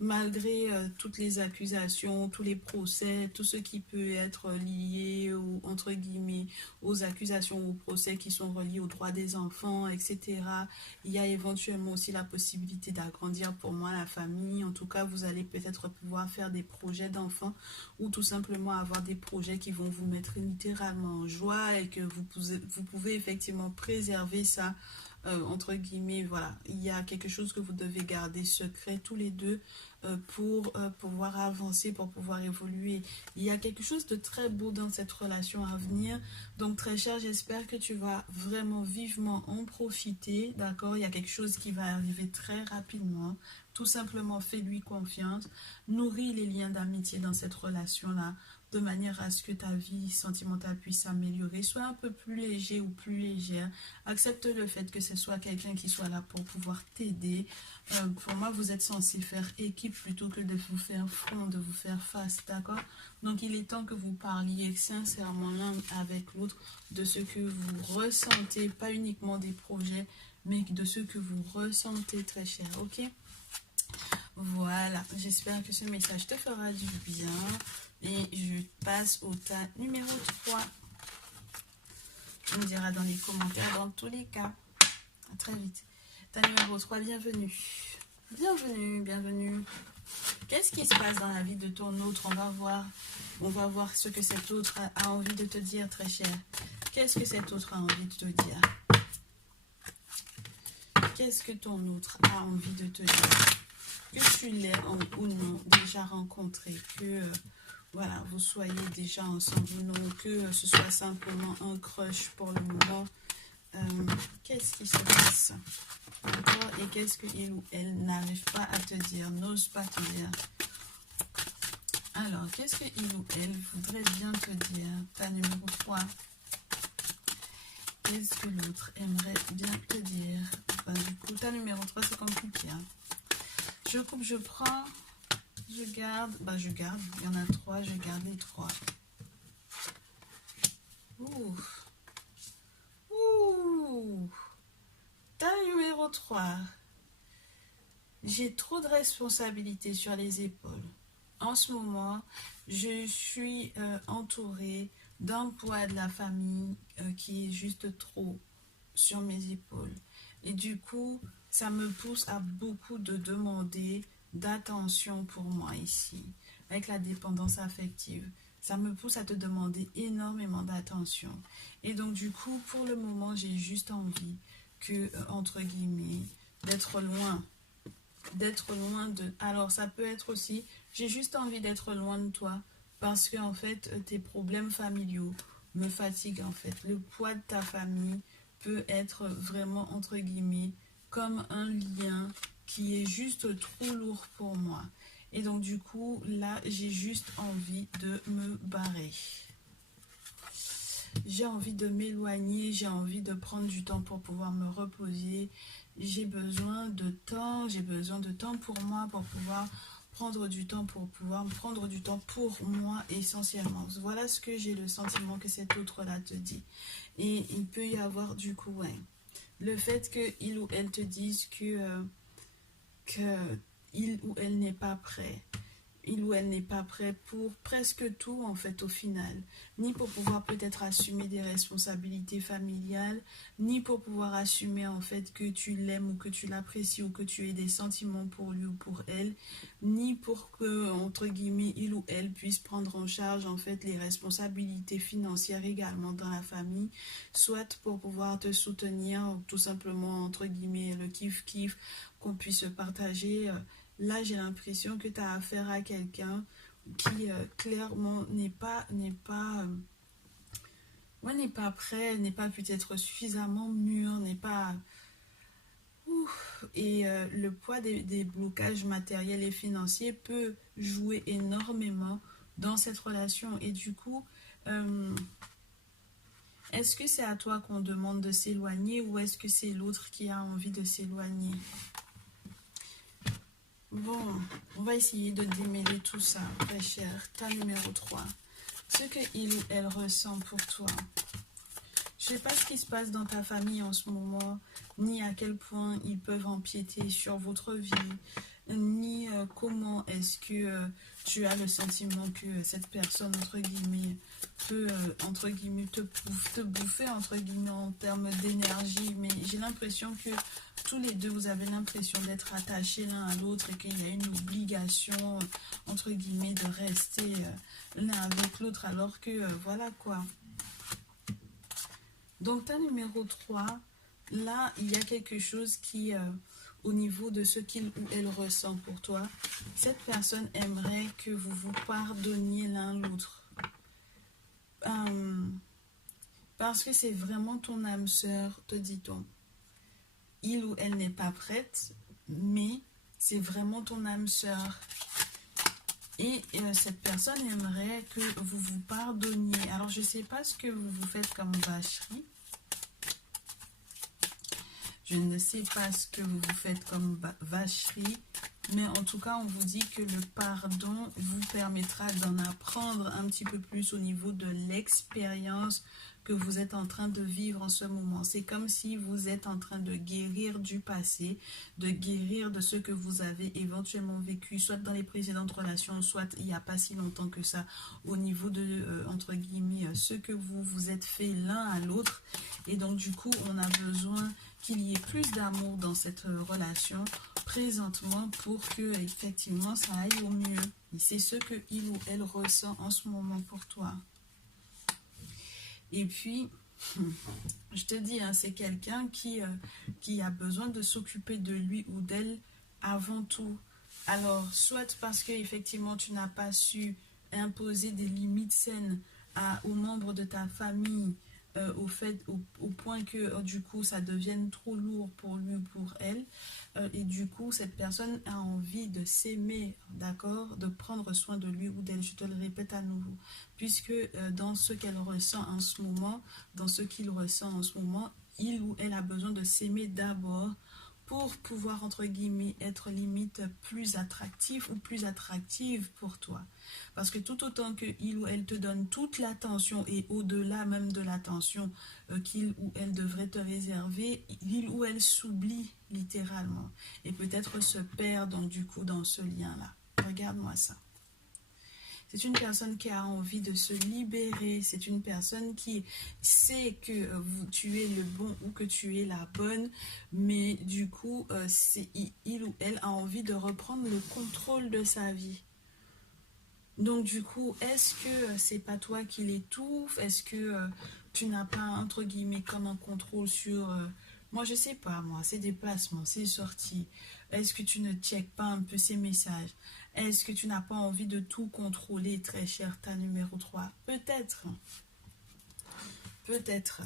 Malgré toutes les accusations, tous les procès, tout ce qui peut être lié entre guillemets aux accusations ou aux procès qui sont reliés aux droits des enfants, etc. Il y a éventuellement aussi la possibilité d'agrandir pour moi la famille. En tout cas, vous allez peut-être pouvoir faire des projets d'enfants ou tout simplement avoir des projets qui vont vous mettre littéralement en joie et que vous pouvez effectivement préserver ça. Entre guillemets, voilà, il y a quelque chose que vous devez garder secret tous les deux pour pouvoir avancer, pour pouvoir évoluer. Il y a quelque chose de très beau dans cette relation à venir. Donc, très cher, j'espère que tu vas vraiment vivement en profiter, d'accord? Il y a quelque chose qui va arriver très rapidement. Tout simplement, fais-lui confiance. Nourris les liens d'amitié dans cette relation-là, de manière à ce que ta vie sentimentale puisse s'améliorer. Sois un peu plus léger ou plus légère. Accepte le fait que ce soit quelqu'un qui soit là pour pouvoir t'aider. Pour moi, vous êtes censé faire équipe plutôt que de vous faire front, de vous faire face, d'accord? Donc, il est temps que vous parliez sincèrement l'un avec l'autre de ce que vous ressentez, pas uniquement des projets, mais de ce que vous ressentez, très cher, ok? Voilà, j'espère que ce message te fera du bien. Et je passe au tas numéro 3. Tu me diras dans les commentaires, dans tous les cas. À très vite. Tas numéro 3, bienvenue. Bienvenue, bienvenue. Qu'est-ce qui se passe dans la vie de ton autre? On va voir ce que cet autre a envie de te dire, très cher. Qu'est-ce que cet autre a envie de te dire? Qu'est-ce que ton autre a envie de te dire? Que tu l'aies ou non déjà rencontré, que voilà, vous soyez déjà ensemble ou non, que ce soit simplement un crush pour le moment. Qu'est-ce qui se passe? D'accord? Et qu'est-ce qu'il ou elle n'arrive pas à te dire, n'ose pas te dire? Alors, qu'est-ce qu'il ou elle voudrait bien te dire? Ta numéro 3. Qu'est-ce que l'autre aimerait bien te dire? Du coup, ta numéro 3, c'est compliqué, hein. Je coupe, je prends, je garde. Je garde. Il y en a 3, je garde les 3. Ouh. Ouh. Ta numéro 3. J'ai trop de responsabilités sur les épaules. En ce moment, je suis entourée d'un poids de la famille qui est juste trop sur mes épaules. Et du coup, ça me pousse à beaucoup de demander d'attention pour moi ici, avec la dépendance affective. Ça me pousse à te demander énormément d'attention. Et donc, du coup, pour le moment, j'ai juste envie que, entre guillemets, d'être loin. D'être loin de... Alors, ça peut être aussi, j'ai juste envie d'être loin de toi. Parce que, en fait, tes problèmes familiaux me fatiguent, en fait. Le poids de ta famille peut être vraiment, entre guillemets, comme un lien qui est juste trop lourd pour moi. Et donc du coup, là, j'ai juste envie de me barrer. J'ai envie de m'éloigner, j'ai envie de prendre du temps pour pouvoir me reposer. J'ai besoin de temps pour moi, pour pouvoir prendre du temps, pour moi essentiellement. Voilà ce que j'ai le sentiment que cet autre-là te dit. Et il peut y avoir du coup, ouais, le fait qu'il ou elle te dise que il ou elle n'est pas prêt. Il ou elle n'est pas prêt pour presque tout en fait au final, ni pour pouvoir peut-être assumer des responsabilités familiales, ni pour pouvoir assumer en fait que tu l'aimes ou que tu l'apprécies ou que tu aies des sentiments pour lui ou pour elle, ni pour que entre guillemets il ou elle puisse prendre en charge en fait les responsabilités financières également dans la famille, soit pour pouvoir te soutenir, tout simplement entre guillemets le kiff kiff qu'on puisse partager. Là, j'ai l'impression que tu as affaire à quelqu'un qui clairement n'est pas prêt, n'est pas peut-être suffisamment mûr, n'est pas... Ouf. Et le poids des blocages matériels et financiers peut jouer énormément dans cette relation. Et du coup, est-ce que c'est à toi qu'on demande de s'éloigner ou est-ce que c'est l'autre qui a envie de s'éloigner? Bon, on va essayer de démêler tout ça, très cher. Ta numéro 3. Ce que il ou elle ressent pour toi. Je ne sais pas ce qui se passe dans ta famille en ce moment, ni à quel point ils peuvent empiéter sur votre vie, ni comment est-ce que tu as le sentiment que cette personne, entre guillemets, peut, entre guillemets, te bouffer, entre guillemets, en termes d'énergie. Mais j'ai l'impression que tous les deux, vous avez l'impression d'être attachés l'un à l'autre et qu'il y a une obligation, entre guillemets, de rester l'un avec l'autre, alors que, voilà quoi. Donc, ta numéro 3, là, il y a quelque chose qui, au niveau de ce qu'il ou elle ressent pour toi, cette personne aimerait que vous vous pardonniez l'un l'autre. Parce que c'est vraiment ton âme sœur, te dit-on. Il ou elle n'est pas prête, mais c'est vraiment ton âme sœur. Et cette personne aimerait que vous vous pardonniez. Alors, je ne sais pas ce que vous vous faites comme vacherie. Je ne sais pas ce que vous vous faites comme vacherie, mais en tout cas, on vous dit que le pardon vous permettra d'en apprendre un petit peu plus au niveau de l'expérience que vous êtes en train de vivre en ce moment. C'est comme si vous êtes en train de guérir du passé, de guérir de ce que vous avez éventuellement vécu, soit dans les précédentes relations, soit il n'y a pas si longtemps que ça, au niveau de, entre guillemets, ce que vous vous êtes fait l'un à l'autre. Et donc, du coup, on a besoin qu'il y ait plus d'amour dans cette relation présentement pour que, effectivement, ça aille au mieux. Et c'est ce que il ou elle ressent en ce moment pour toi. Et puis, je te dis, hein, c'est quelqu'un qui a besoin de s'occuper de lui ou d'elle avant tout. Alors, soit parce que effectivement tu n'as pas su imposer des limites saines aux membres de ta famille, au point que du coup ça devienne trop lourd pour lui ou pour elle, et du coup cette personne a envie de s'aimer, d'accord, de prendre soin de lui ou d'elle. Je te le répète à nouveau, puisque dans ce qu'elle ressent en ce moment, dans ce qu'il ressent en ce moment, il ou elle a besoin de s'aimer d'abord pour pouvoir, entre guillemets, être limite plus attractif ou plus attractive pour toi. Parce que tout autant que il ou elle te donne toute l'attention et au-delà même de l'attention qu'il ou elle devrait te réserver, il ou elle s'oublie littéralement et peut-être se perd donc du coup dans ce lien-là. Regarde-moi ça. C'est une personne qui a envie de se libérer. C'est une personne qui sait que tu es le bon ou que tu es la bonne. Mais du coup, il ou elle a envie de reprendre le contrôle de sa vie. Donc du coup, est-ce que c'est pas toi qui l'étouffe? Est-ce que tu n'as pas, entre guillemets, comme un contrôle sur... moi, je sais pas, moi, ses déplacements, ses sorties. Est-ce que tu ne checkes pas un peu ses messages? Est-ce que tu n'as pas envie de tout contrôler, très cher, ta numéro 3? Peut-être. Peut-être.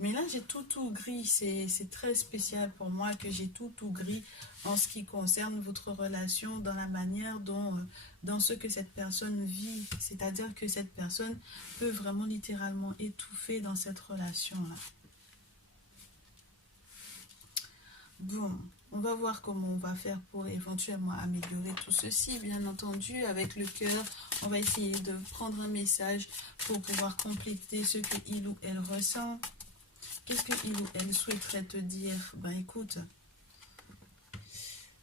Mais là, j'ai tout gris. C'est très spécial pour moi que j'ai tout gris en ce qui concerne votre relation, dans la manière dont, dans ce que cette personne vit. C'est-à-dire que cette personne peut vraiment littéralement étouffer dans cette relation-là. Bon, on va voir comment on va faire pour éventuellement améliorer tout ceci. Bien entendu, avec le cœur, on va essayer de prendre un message pour pouvoir compléter ce que il ou elle ressent. Qu'est-ce que il ou elle souhaiterait te dire? Ben écoute,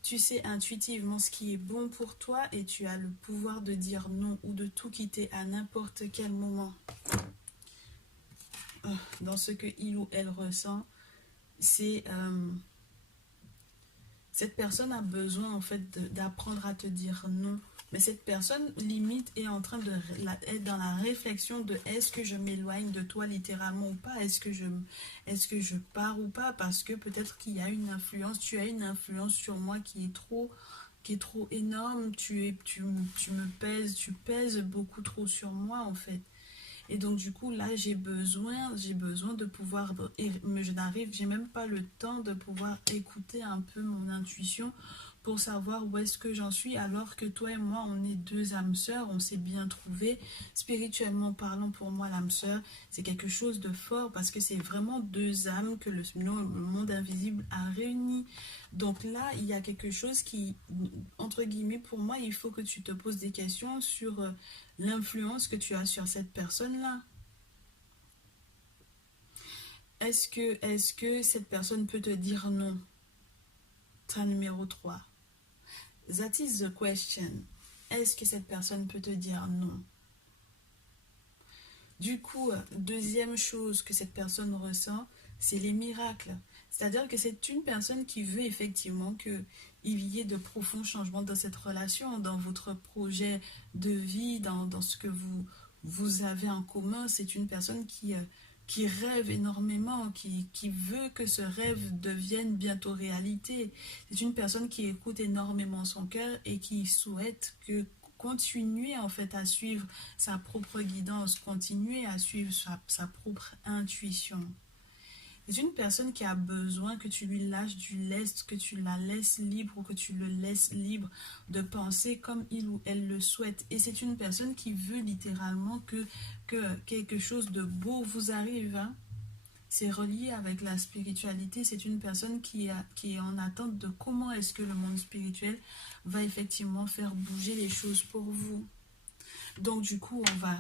tu sais intuitivement ce qui est bon pour toi et tu as le pouvoir de dire non ou de tout quitter à n'importe quel moment. Dans ce que il ou elle ressent, c'est... cette personne a besoin en fait d'apprendre à te dire non. Mais cette personne limite est en train être dans la réflexion de est-ce que je m'éloigne de toi littéralement ou pas, est-ce que je pars ou pas, parce que peut-être qu'il y a une influence, tu as une influence sur moi qui est trop énorme, tu pèses beaucoup trop sur moi en fait. Et donc du coup là j'ai besoin de pouvoir, mais j'ai même pas le temps de pouvoir écouter un peu mon intuition pour savoir où est-ce que j'en suis, alors que toi et moi on est deux âmes sœurs, on s'est bien trouvés. Spirituellement parlant, pour moi l'âme sœur c'est quelque chose de fort parce que c'est vraiment deux âmes que le monde invisible a réunies. Donc là il y a quelque chose qui, entre guillemets, pour moi il faut que tu te poses des questions sur l'influence que tu as sur cette personne-là. Est-ce que cette personne peut te dire non? Train numéro 3. That is the question. Est-ce que cette personne peut te dire non? Du coup, deuxième chose que cette personne ressent, c'est les miracles. C'est-à-dire que c'est une personne qui veut effectivement qu'il y ait de profonds changements dans cette relation, dans votre projet de vie, dans ce que vous avez en commun. C'est une personne qui rêve énormément, qui veut que ce rêve devienne bientôt réalité. C'est une personne qui écoute énormément son cœur et qui souhaite que continuer en fait à suivre sa propre guidance, continuer à suivre sa propre intuition. C'est une personne qui a besoin que tu lui lâches du lest, que tu la laisses libre ou que tu le laisses libre de penser comme il ou elle le souhaite. Et c'est une personne qui veut littéralement que quelque chose de beau vous arrive. Hein. C'est relié avec la spiritualité. C'est une personne qui est en attente de comment est-ce que le monde spirituel va effectivement faire bouger les choses pour vous. Donc du coup, on va,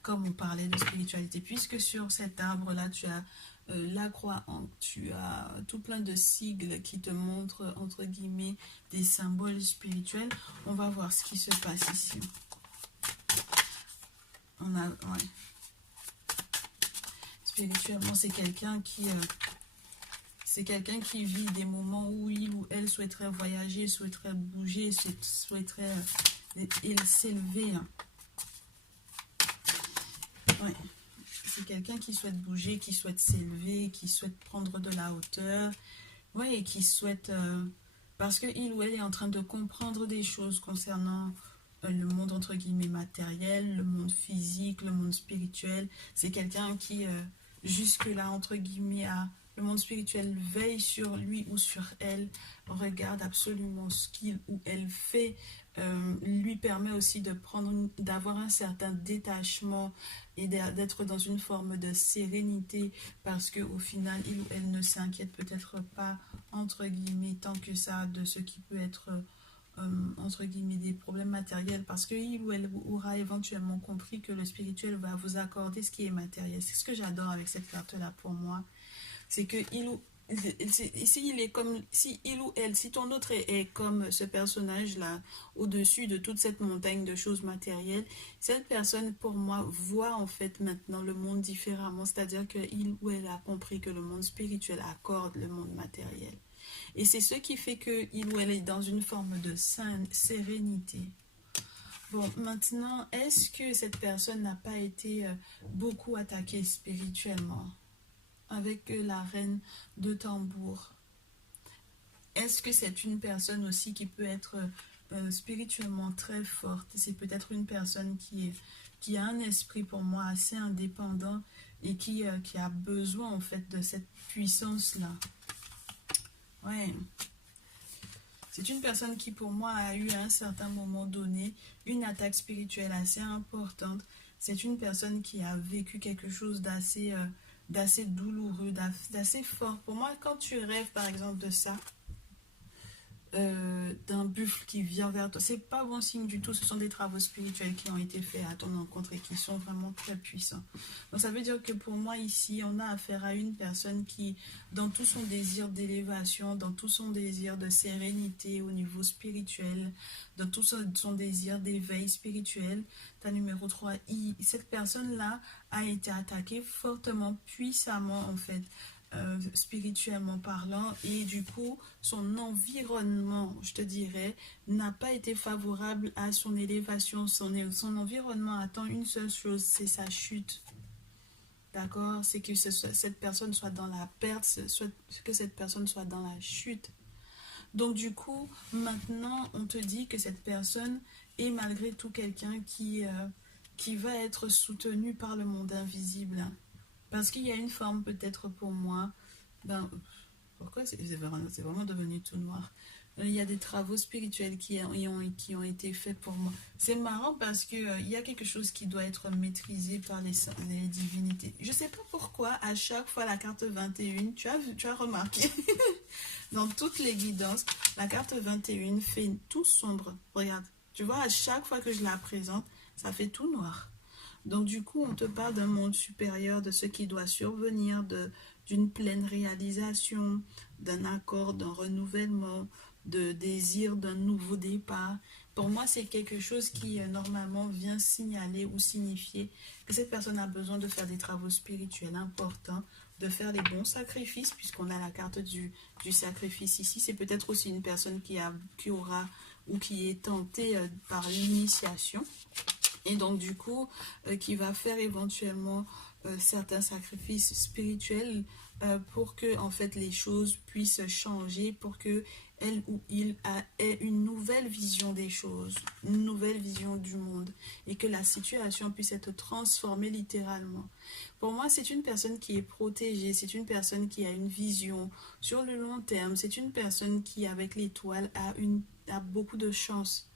comme on parlait de spiritualité, puisque sur cet arbre-là, tu as la croix, tu as tout plein de sigles qui te montrent, entre guillemets, des symboles spirituels. On va voir ce qui se passe ici. On a, ouais. Spirituellement, c'est quelqu'un qui vit des moments où il ou elle souhaiterait voyager, souhaiterait bouger, souhaiterait s'élever. Ouais. C'est quelqu'un qui souhaite bouger, qui souhaite s'élever, qui souhaite prendre de la hauteur. Oui, et qui souhaite... parce qu'il ou elle est en train de comprendre des choses concernant le monde, entre guillemets, matériel, le monde physique, le monde spirituel. C'est quelqu'un qui, jusque-là, entre guillemets, le monde spirituel veille sur lui ou sur elle, regarde absolument ce qu'il ou elle fait, lui permet aussi d'avoir un certain détachement et d'être dans une forme de sérénité parce qu'au final, il ou elle ne s'inquiète peut-être pas, entre guillemets, tant que ça, de ce qui peut être, entre guillemets, des problèmes matériels, parce qu'il ou elle aura éventuellement compris que le spirituel va vous accorder ce qui est matériel. C'est ce que j'adore avec cette carte-là pour moi. C'est que si ton autre est comme ce personnage-là, au-dessus de toute cette montagne de choses matérielles, cette personne, pour moi, voit en fait maintenant le monde différemment. C'est-à-dire qu'il ou elle a compris que le monde spirituel accorde le monde matériel. Et c'est ce qui fait qu'il ou elle est dans une forme de sérénité. Bon, maintenant, est-ce que cette personne n'a pas été beaucoup attaquée spirituellement avec la reine de tambour? Est-ce que c'est une personne aussi qui peut être spirituellement très forte? C'est peut-être une personne qui a un esprit pour moi assez indépendant et qui a besoin en fait de cette puissance-là. Ouais. C'est une personne qui pour moi a eu à un certain moment donné une attaque spirituelle assez importante. C'est une personne qui a vécu quelque chose d'assez douloureux, d'assez fort. Pour moi, quand tu rêves par exemple de ça, d'un buffle qui vient vers toi, c'est pas bon signe du tout. Ce sont des travaux spirituels qui ont été faits à ton encontre et qui sont vraiment très puissants. Donc ça veut dire que pour moi ici, on a affaire à une personne qui, dans tout son désir d'élévation, dans tout son désir de sérénité au niveau spirituel, dans tout son désir d'éveil spirituel, ta numéro 3, cette personne-là a été attaquée fortement, puissamment en fait, spirituellement parlant, et du coup son environnement, je te dirais, n'a pas été favorable à son élévation. Son environnement attend une seule chose, c'est sa chute. D'accord? C'est que cette personne soit dans la perte, que cette personne soit dans la chute. Donc du coup, maintenant, on te dit que cette personne est malgré tout quelqu'un qui va être soutenu par le monde invisible. Parce qu'il y a une forme peut-être pour moi, pourquoi c'est vraiment devenu tout noir? Il y a des travaux spirituels qui ont été faits pour moi. C'est marrant parce que il y a quelque chose qui doit être maîtrisé par les divinités. Je ne sais pas pourquoi, à chaque fois la carte 21, tu as remarqué, dans toutes les guidances, la carte 21 fait tout sombre. Regarde, tu vois, à chaque fois que je la présente, ça fait tout noir. Donc du coup, on te parle d'un monde supérieur, de ce qui doit survenir, d'une pleine réalisation, d'un accord, d'un renouvellement, de désir, d'un nouveau départ. Pour moi, c'est quelque chose qui normalement vient signaler ou signifier que cette personne a besoin de faire des travaux spirituels importants, de faire les bons sacrifices, puisqu'on a la carte du sacrifice ici. C'est peut-être aussi une personne qui aura ou qui est tentée par l'initiation. Et donc, du coup, qui va faire éventuellement certains sacrifices spirituels pour que, en fait, les choses puissent changer, pour que elle ou il ait une nouvelle vision des choses, une nouvelle vision du monde, et que la situation puisse être transformée littéralement. Pour moi, c'est une personne qui est protégée, c'est une personne qui a une vision sur le long terme, c'est une personne qui, avec l'étoile, a beaucoup de chance,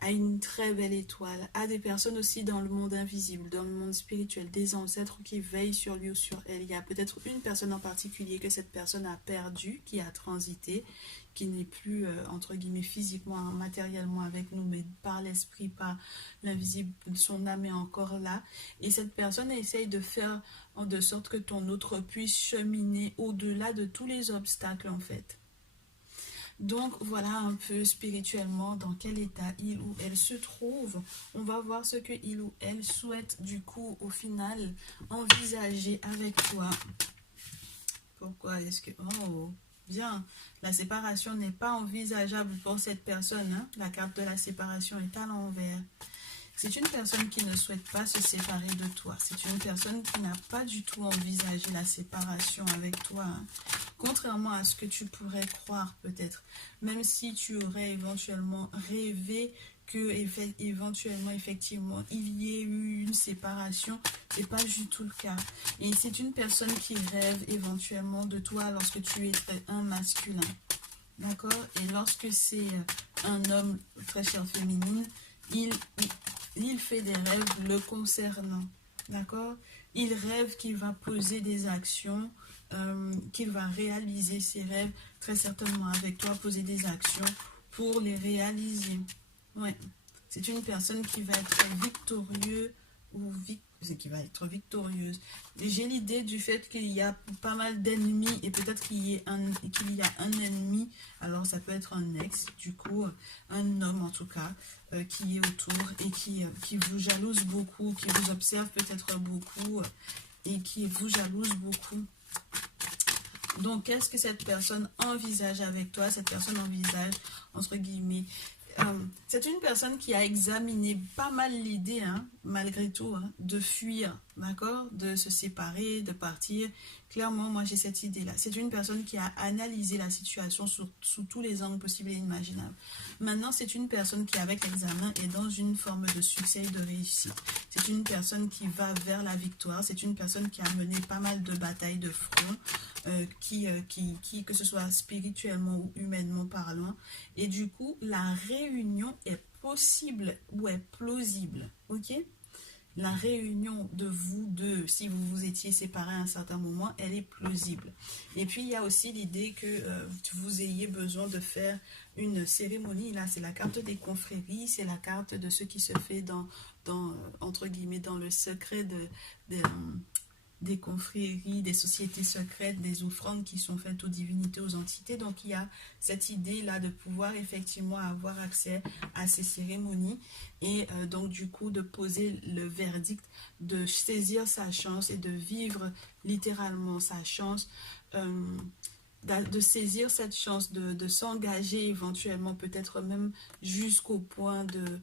à une très belle étoile, à des personnes aussi dans le monde invisible, dans le monde spirituel, des ancêtres qui veillent sur lui ou sur elle. Il y a peut-être une personne en particulier que cette personne a perdue, qui a transité, qui n'est plus, entre guillemets, physiquement, matériellement avec nous, mais par l'esprit, par l'invisible, son âme est encore là. Et cette personne essaye de faire de sorte que ton autre puisse cheminer au-delà de tous les obstacles, en fait. Donc voilà un peu spirituellement dans quel état il ou elle se trouve. On va voir ce que il ou elle souhaite du coup au final envisager avec toi. Pourquoi est-ce que... Oh, bien. La séparation n'est pas envisageable pour cette personne. Hein? La carte de la séparation est à l'envers. C'est une personne qui ne souhaite pas se séparer de toi. C'est une personne qui n'a pas du tout envisagé la séparation avec toi. Hein. Contrairement à ce que tu pourrais croire peut-être. Même si tu aurais éventuellement rêvé que éventuellement, effectivement, il y ait eu une séparation, c'est pas du tout le cas. Et c'est une personne qui rêve éventuellement de toi lorsque tu es un masculin. D'accord? Et lorsque c'est un homme, très chère féminine, il fait des rêves le concernant, d'accord? Il rêve qu'il va poser des actions, qu'il va réaliser ses rêves, très certainement avec toi, poser des actions pour les réaliser. Ouais, c'est une personne qui va être victorieux ou qui va être victorieuse. J'ai l'idée du fait qu'il y a pas mal d'ennemis et peut-être qu'il y a un ennemi. Alors ça peut être un ex, du coup, un homme en tout cas, qui est autour et qui vous jalouse beaucoup, qui vous observe peut-être beaucoup et qui vous jalouse beaucoup. Donc, qu'est-ce que cette personne envisage avec toi? Cette personne envisage, entre guillemets, c'est une personne qui a examiné pas mal l'idée, hein, malgré tout, hein, de fuir, d'accord, de se séparer, de partir, Clairement, moi j'ai cette idée-là. C'est une personne qui a analysé la situation sous tous les angles possibles et imaginables. Maintenant, c'est une personne qui, avec l'examen, est dans une forme de succès et de réussite. C'est une personne qui va vers la victoire. C'est une personne qui a mené pas mal de batailles de front, que ce soit spirituellement ou humainement parlant. Et du coup, la réunion est possible ou est plausible. Ok? La réunion de vous deux, si vous vous étiez séparés à un certain moment, elle est plausible. Et puis, il y a aussi l'idée que vous ayez besoin de faire une cérémonie. Là, c'est la carte des confréries, c'est la carte de ce qui se fait entre guillemets, dans le secret des confréries, des sociétés secrètes, des offrandes qui sont faites aux divinités, aux entités. Donc, il y a cette idée-là de pouvoir effectivement avoir accès à ces cérémonies et donc, du coup, de poser le verdict, de saisir sa chance et de vivre littéralement sa chance, de saisir cette chance, de s'engager éventuellement, peut-être même jusqu'au point de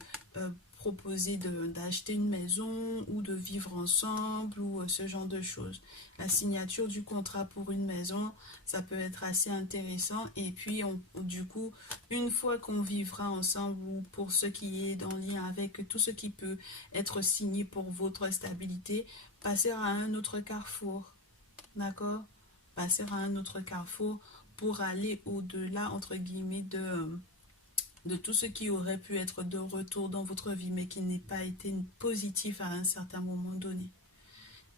proposer d'acheter une maison ou de vivre ensemble ou ce genre de choses. La signature du contrat pour une maison, ça peut être assez intéressant. Et puis, du coup, une fois qu'on vivra ensemble ou pour ce qui est en lien avec tout ce qui peut être signé pour votre stabilité, passer à un autre carrefour. D'accord? Passer à un autre carrefour pour aller au-delà, entre guillemets, de tout ce qui aurait pu être de retour dans votre vie, mais qui n'est pas été positif à un certain moment donné.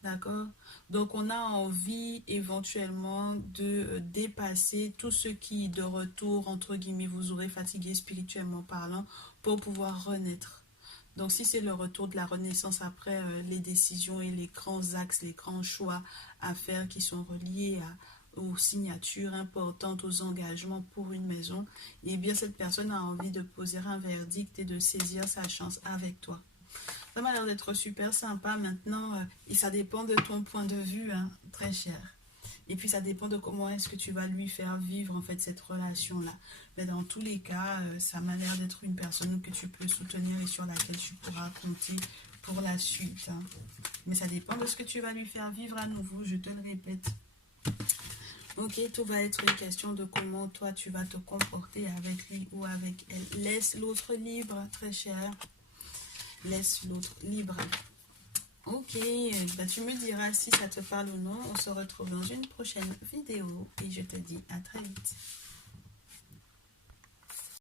D'accord? Donc, on a envie éventuellement de dépasser tout ce qui, de retour, entre guillemets, vous aurez fatigué spirituellement parlant pour pouvoir renaître. Donc, si c'est le retour de la renaissance après les décisions et les grands axes, les grands choix à faire qui sont reliés aux signatures importantes, aux engagements pour une maison, eh bien, cette personne a envie de poser un verdict et de saisir sa chance avec toi. Ça m'a l'air d'être super sympa maintenant et ça dépend de ton point de vue, hein, très cher. Et puis ça dépend de comment est-ce que tu vas lui faire vivre en fait cette relation-là. Mais dans tous les cas, ça m'a l'air d'être une personne que tu peux soutenir et sur laquelle tu pourras compter pour la suite. Hein. Mais ça dépend de ce que tu vas lui faire vivre à nouveau, je te le répète. Ok, tout va être une question de comment toi tu vas te comporter avec lui ou avec elle. Laisse l'autre libre, très cher. Laisse l'autre libre. Ok, bah tu me diras si ça te parle ou non. On se retrouve dans une prochaine vidéo et je te dis à très vite.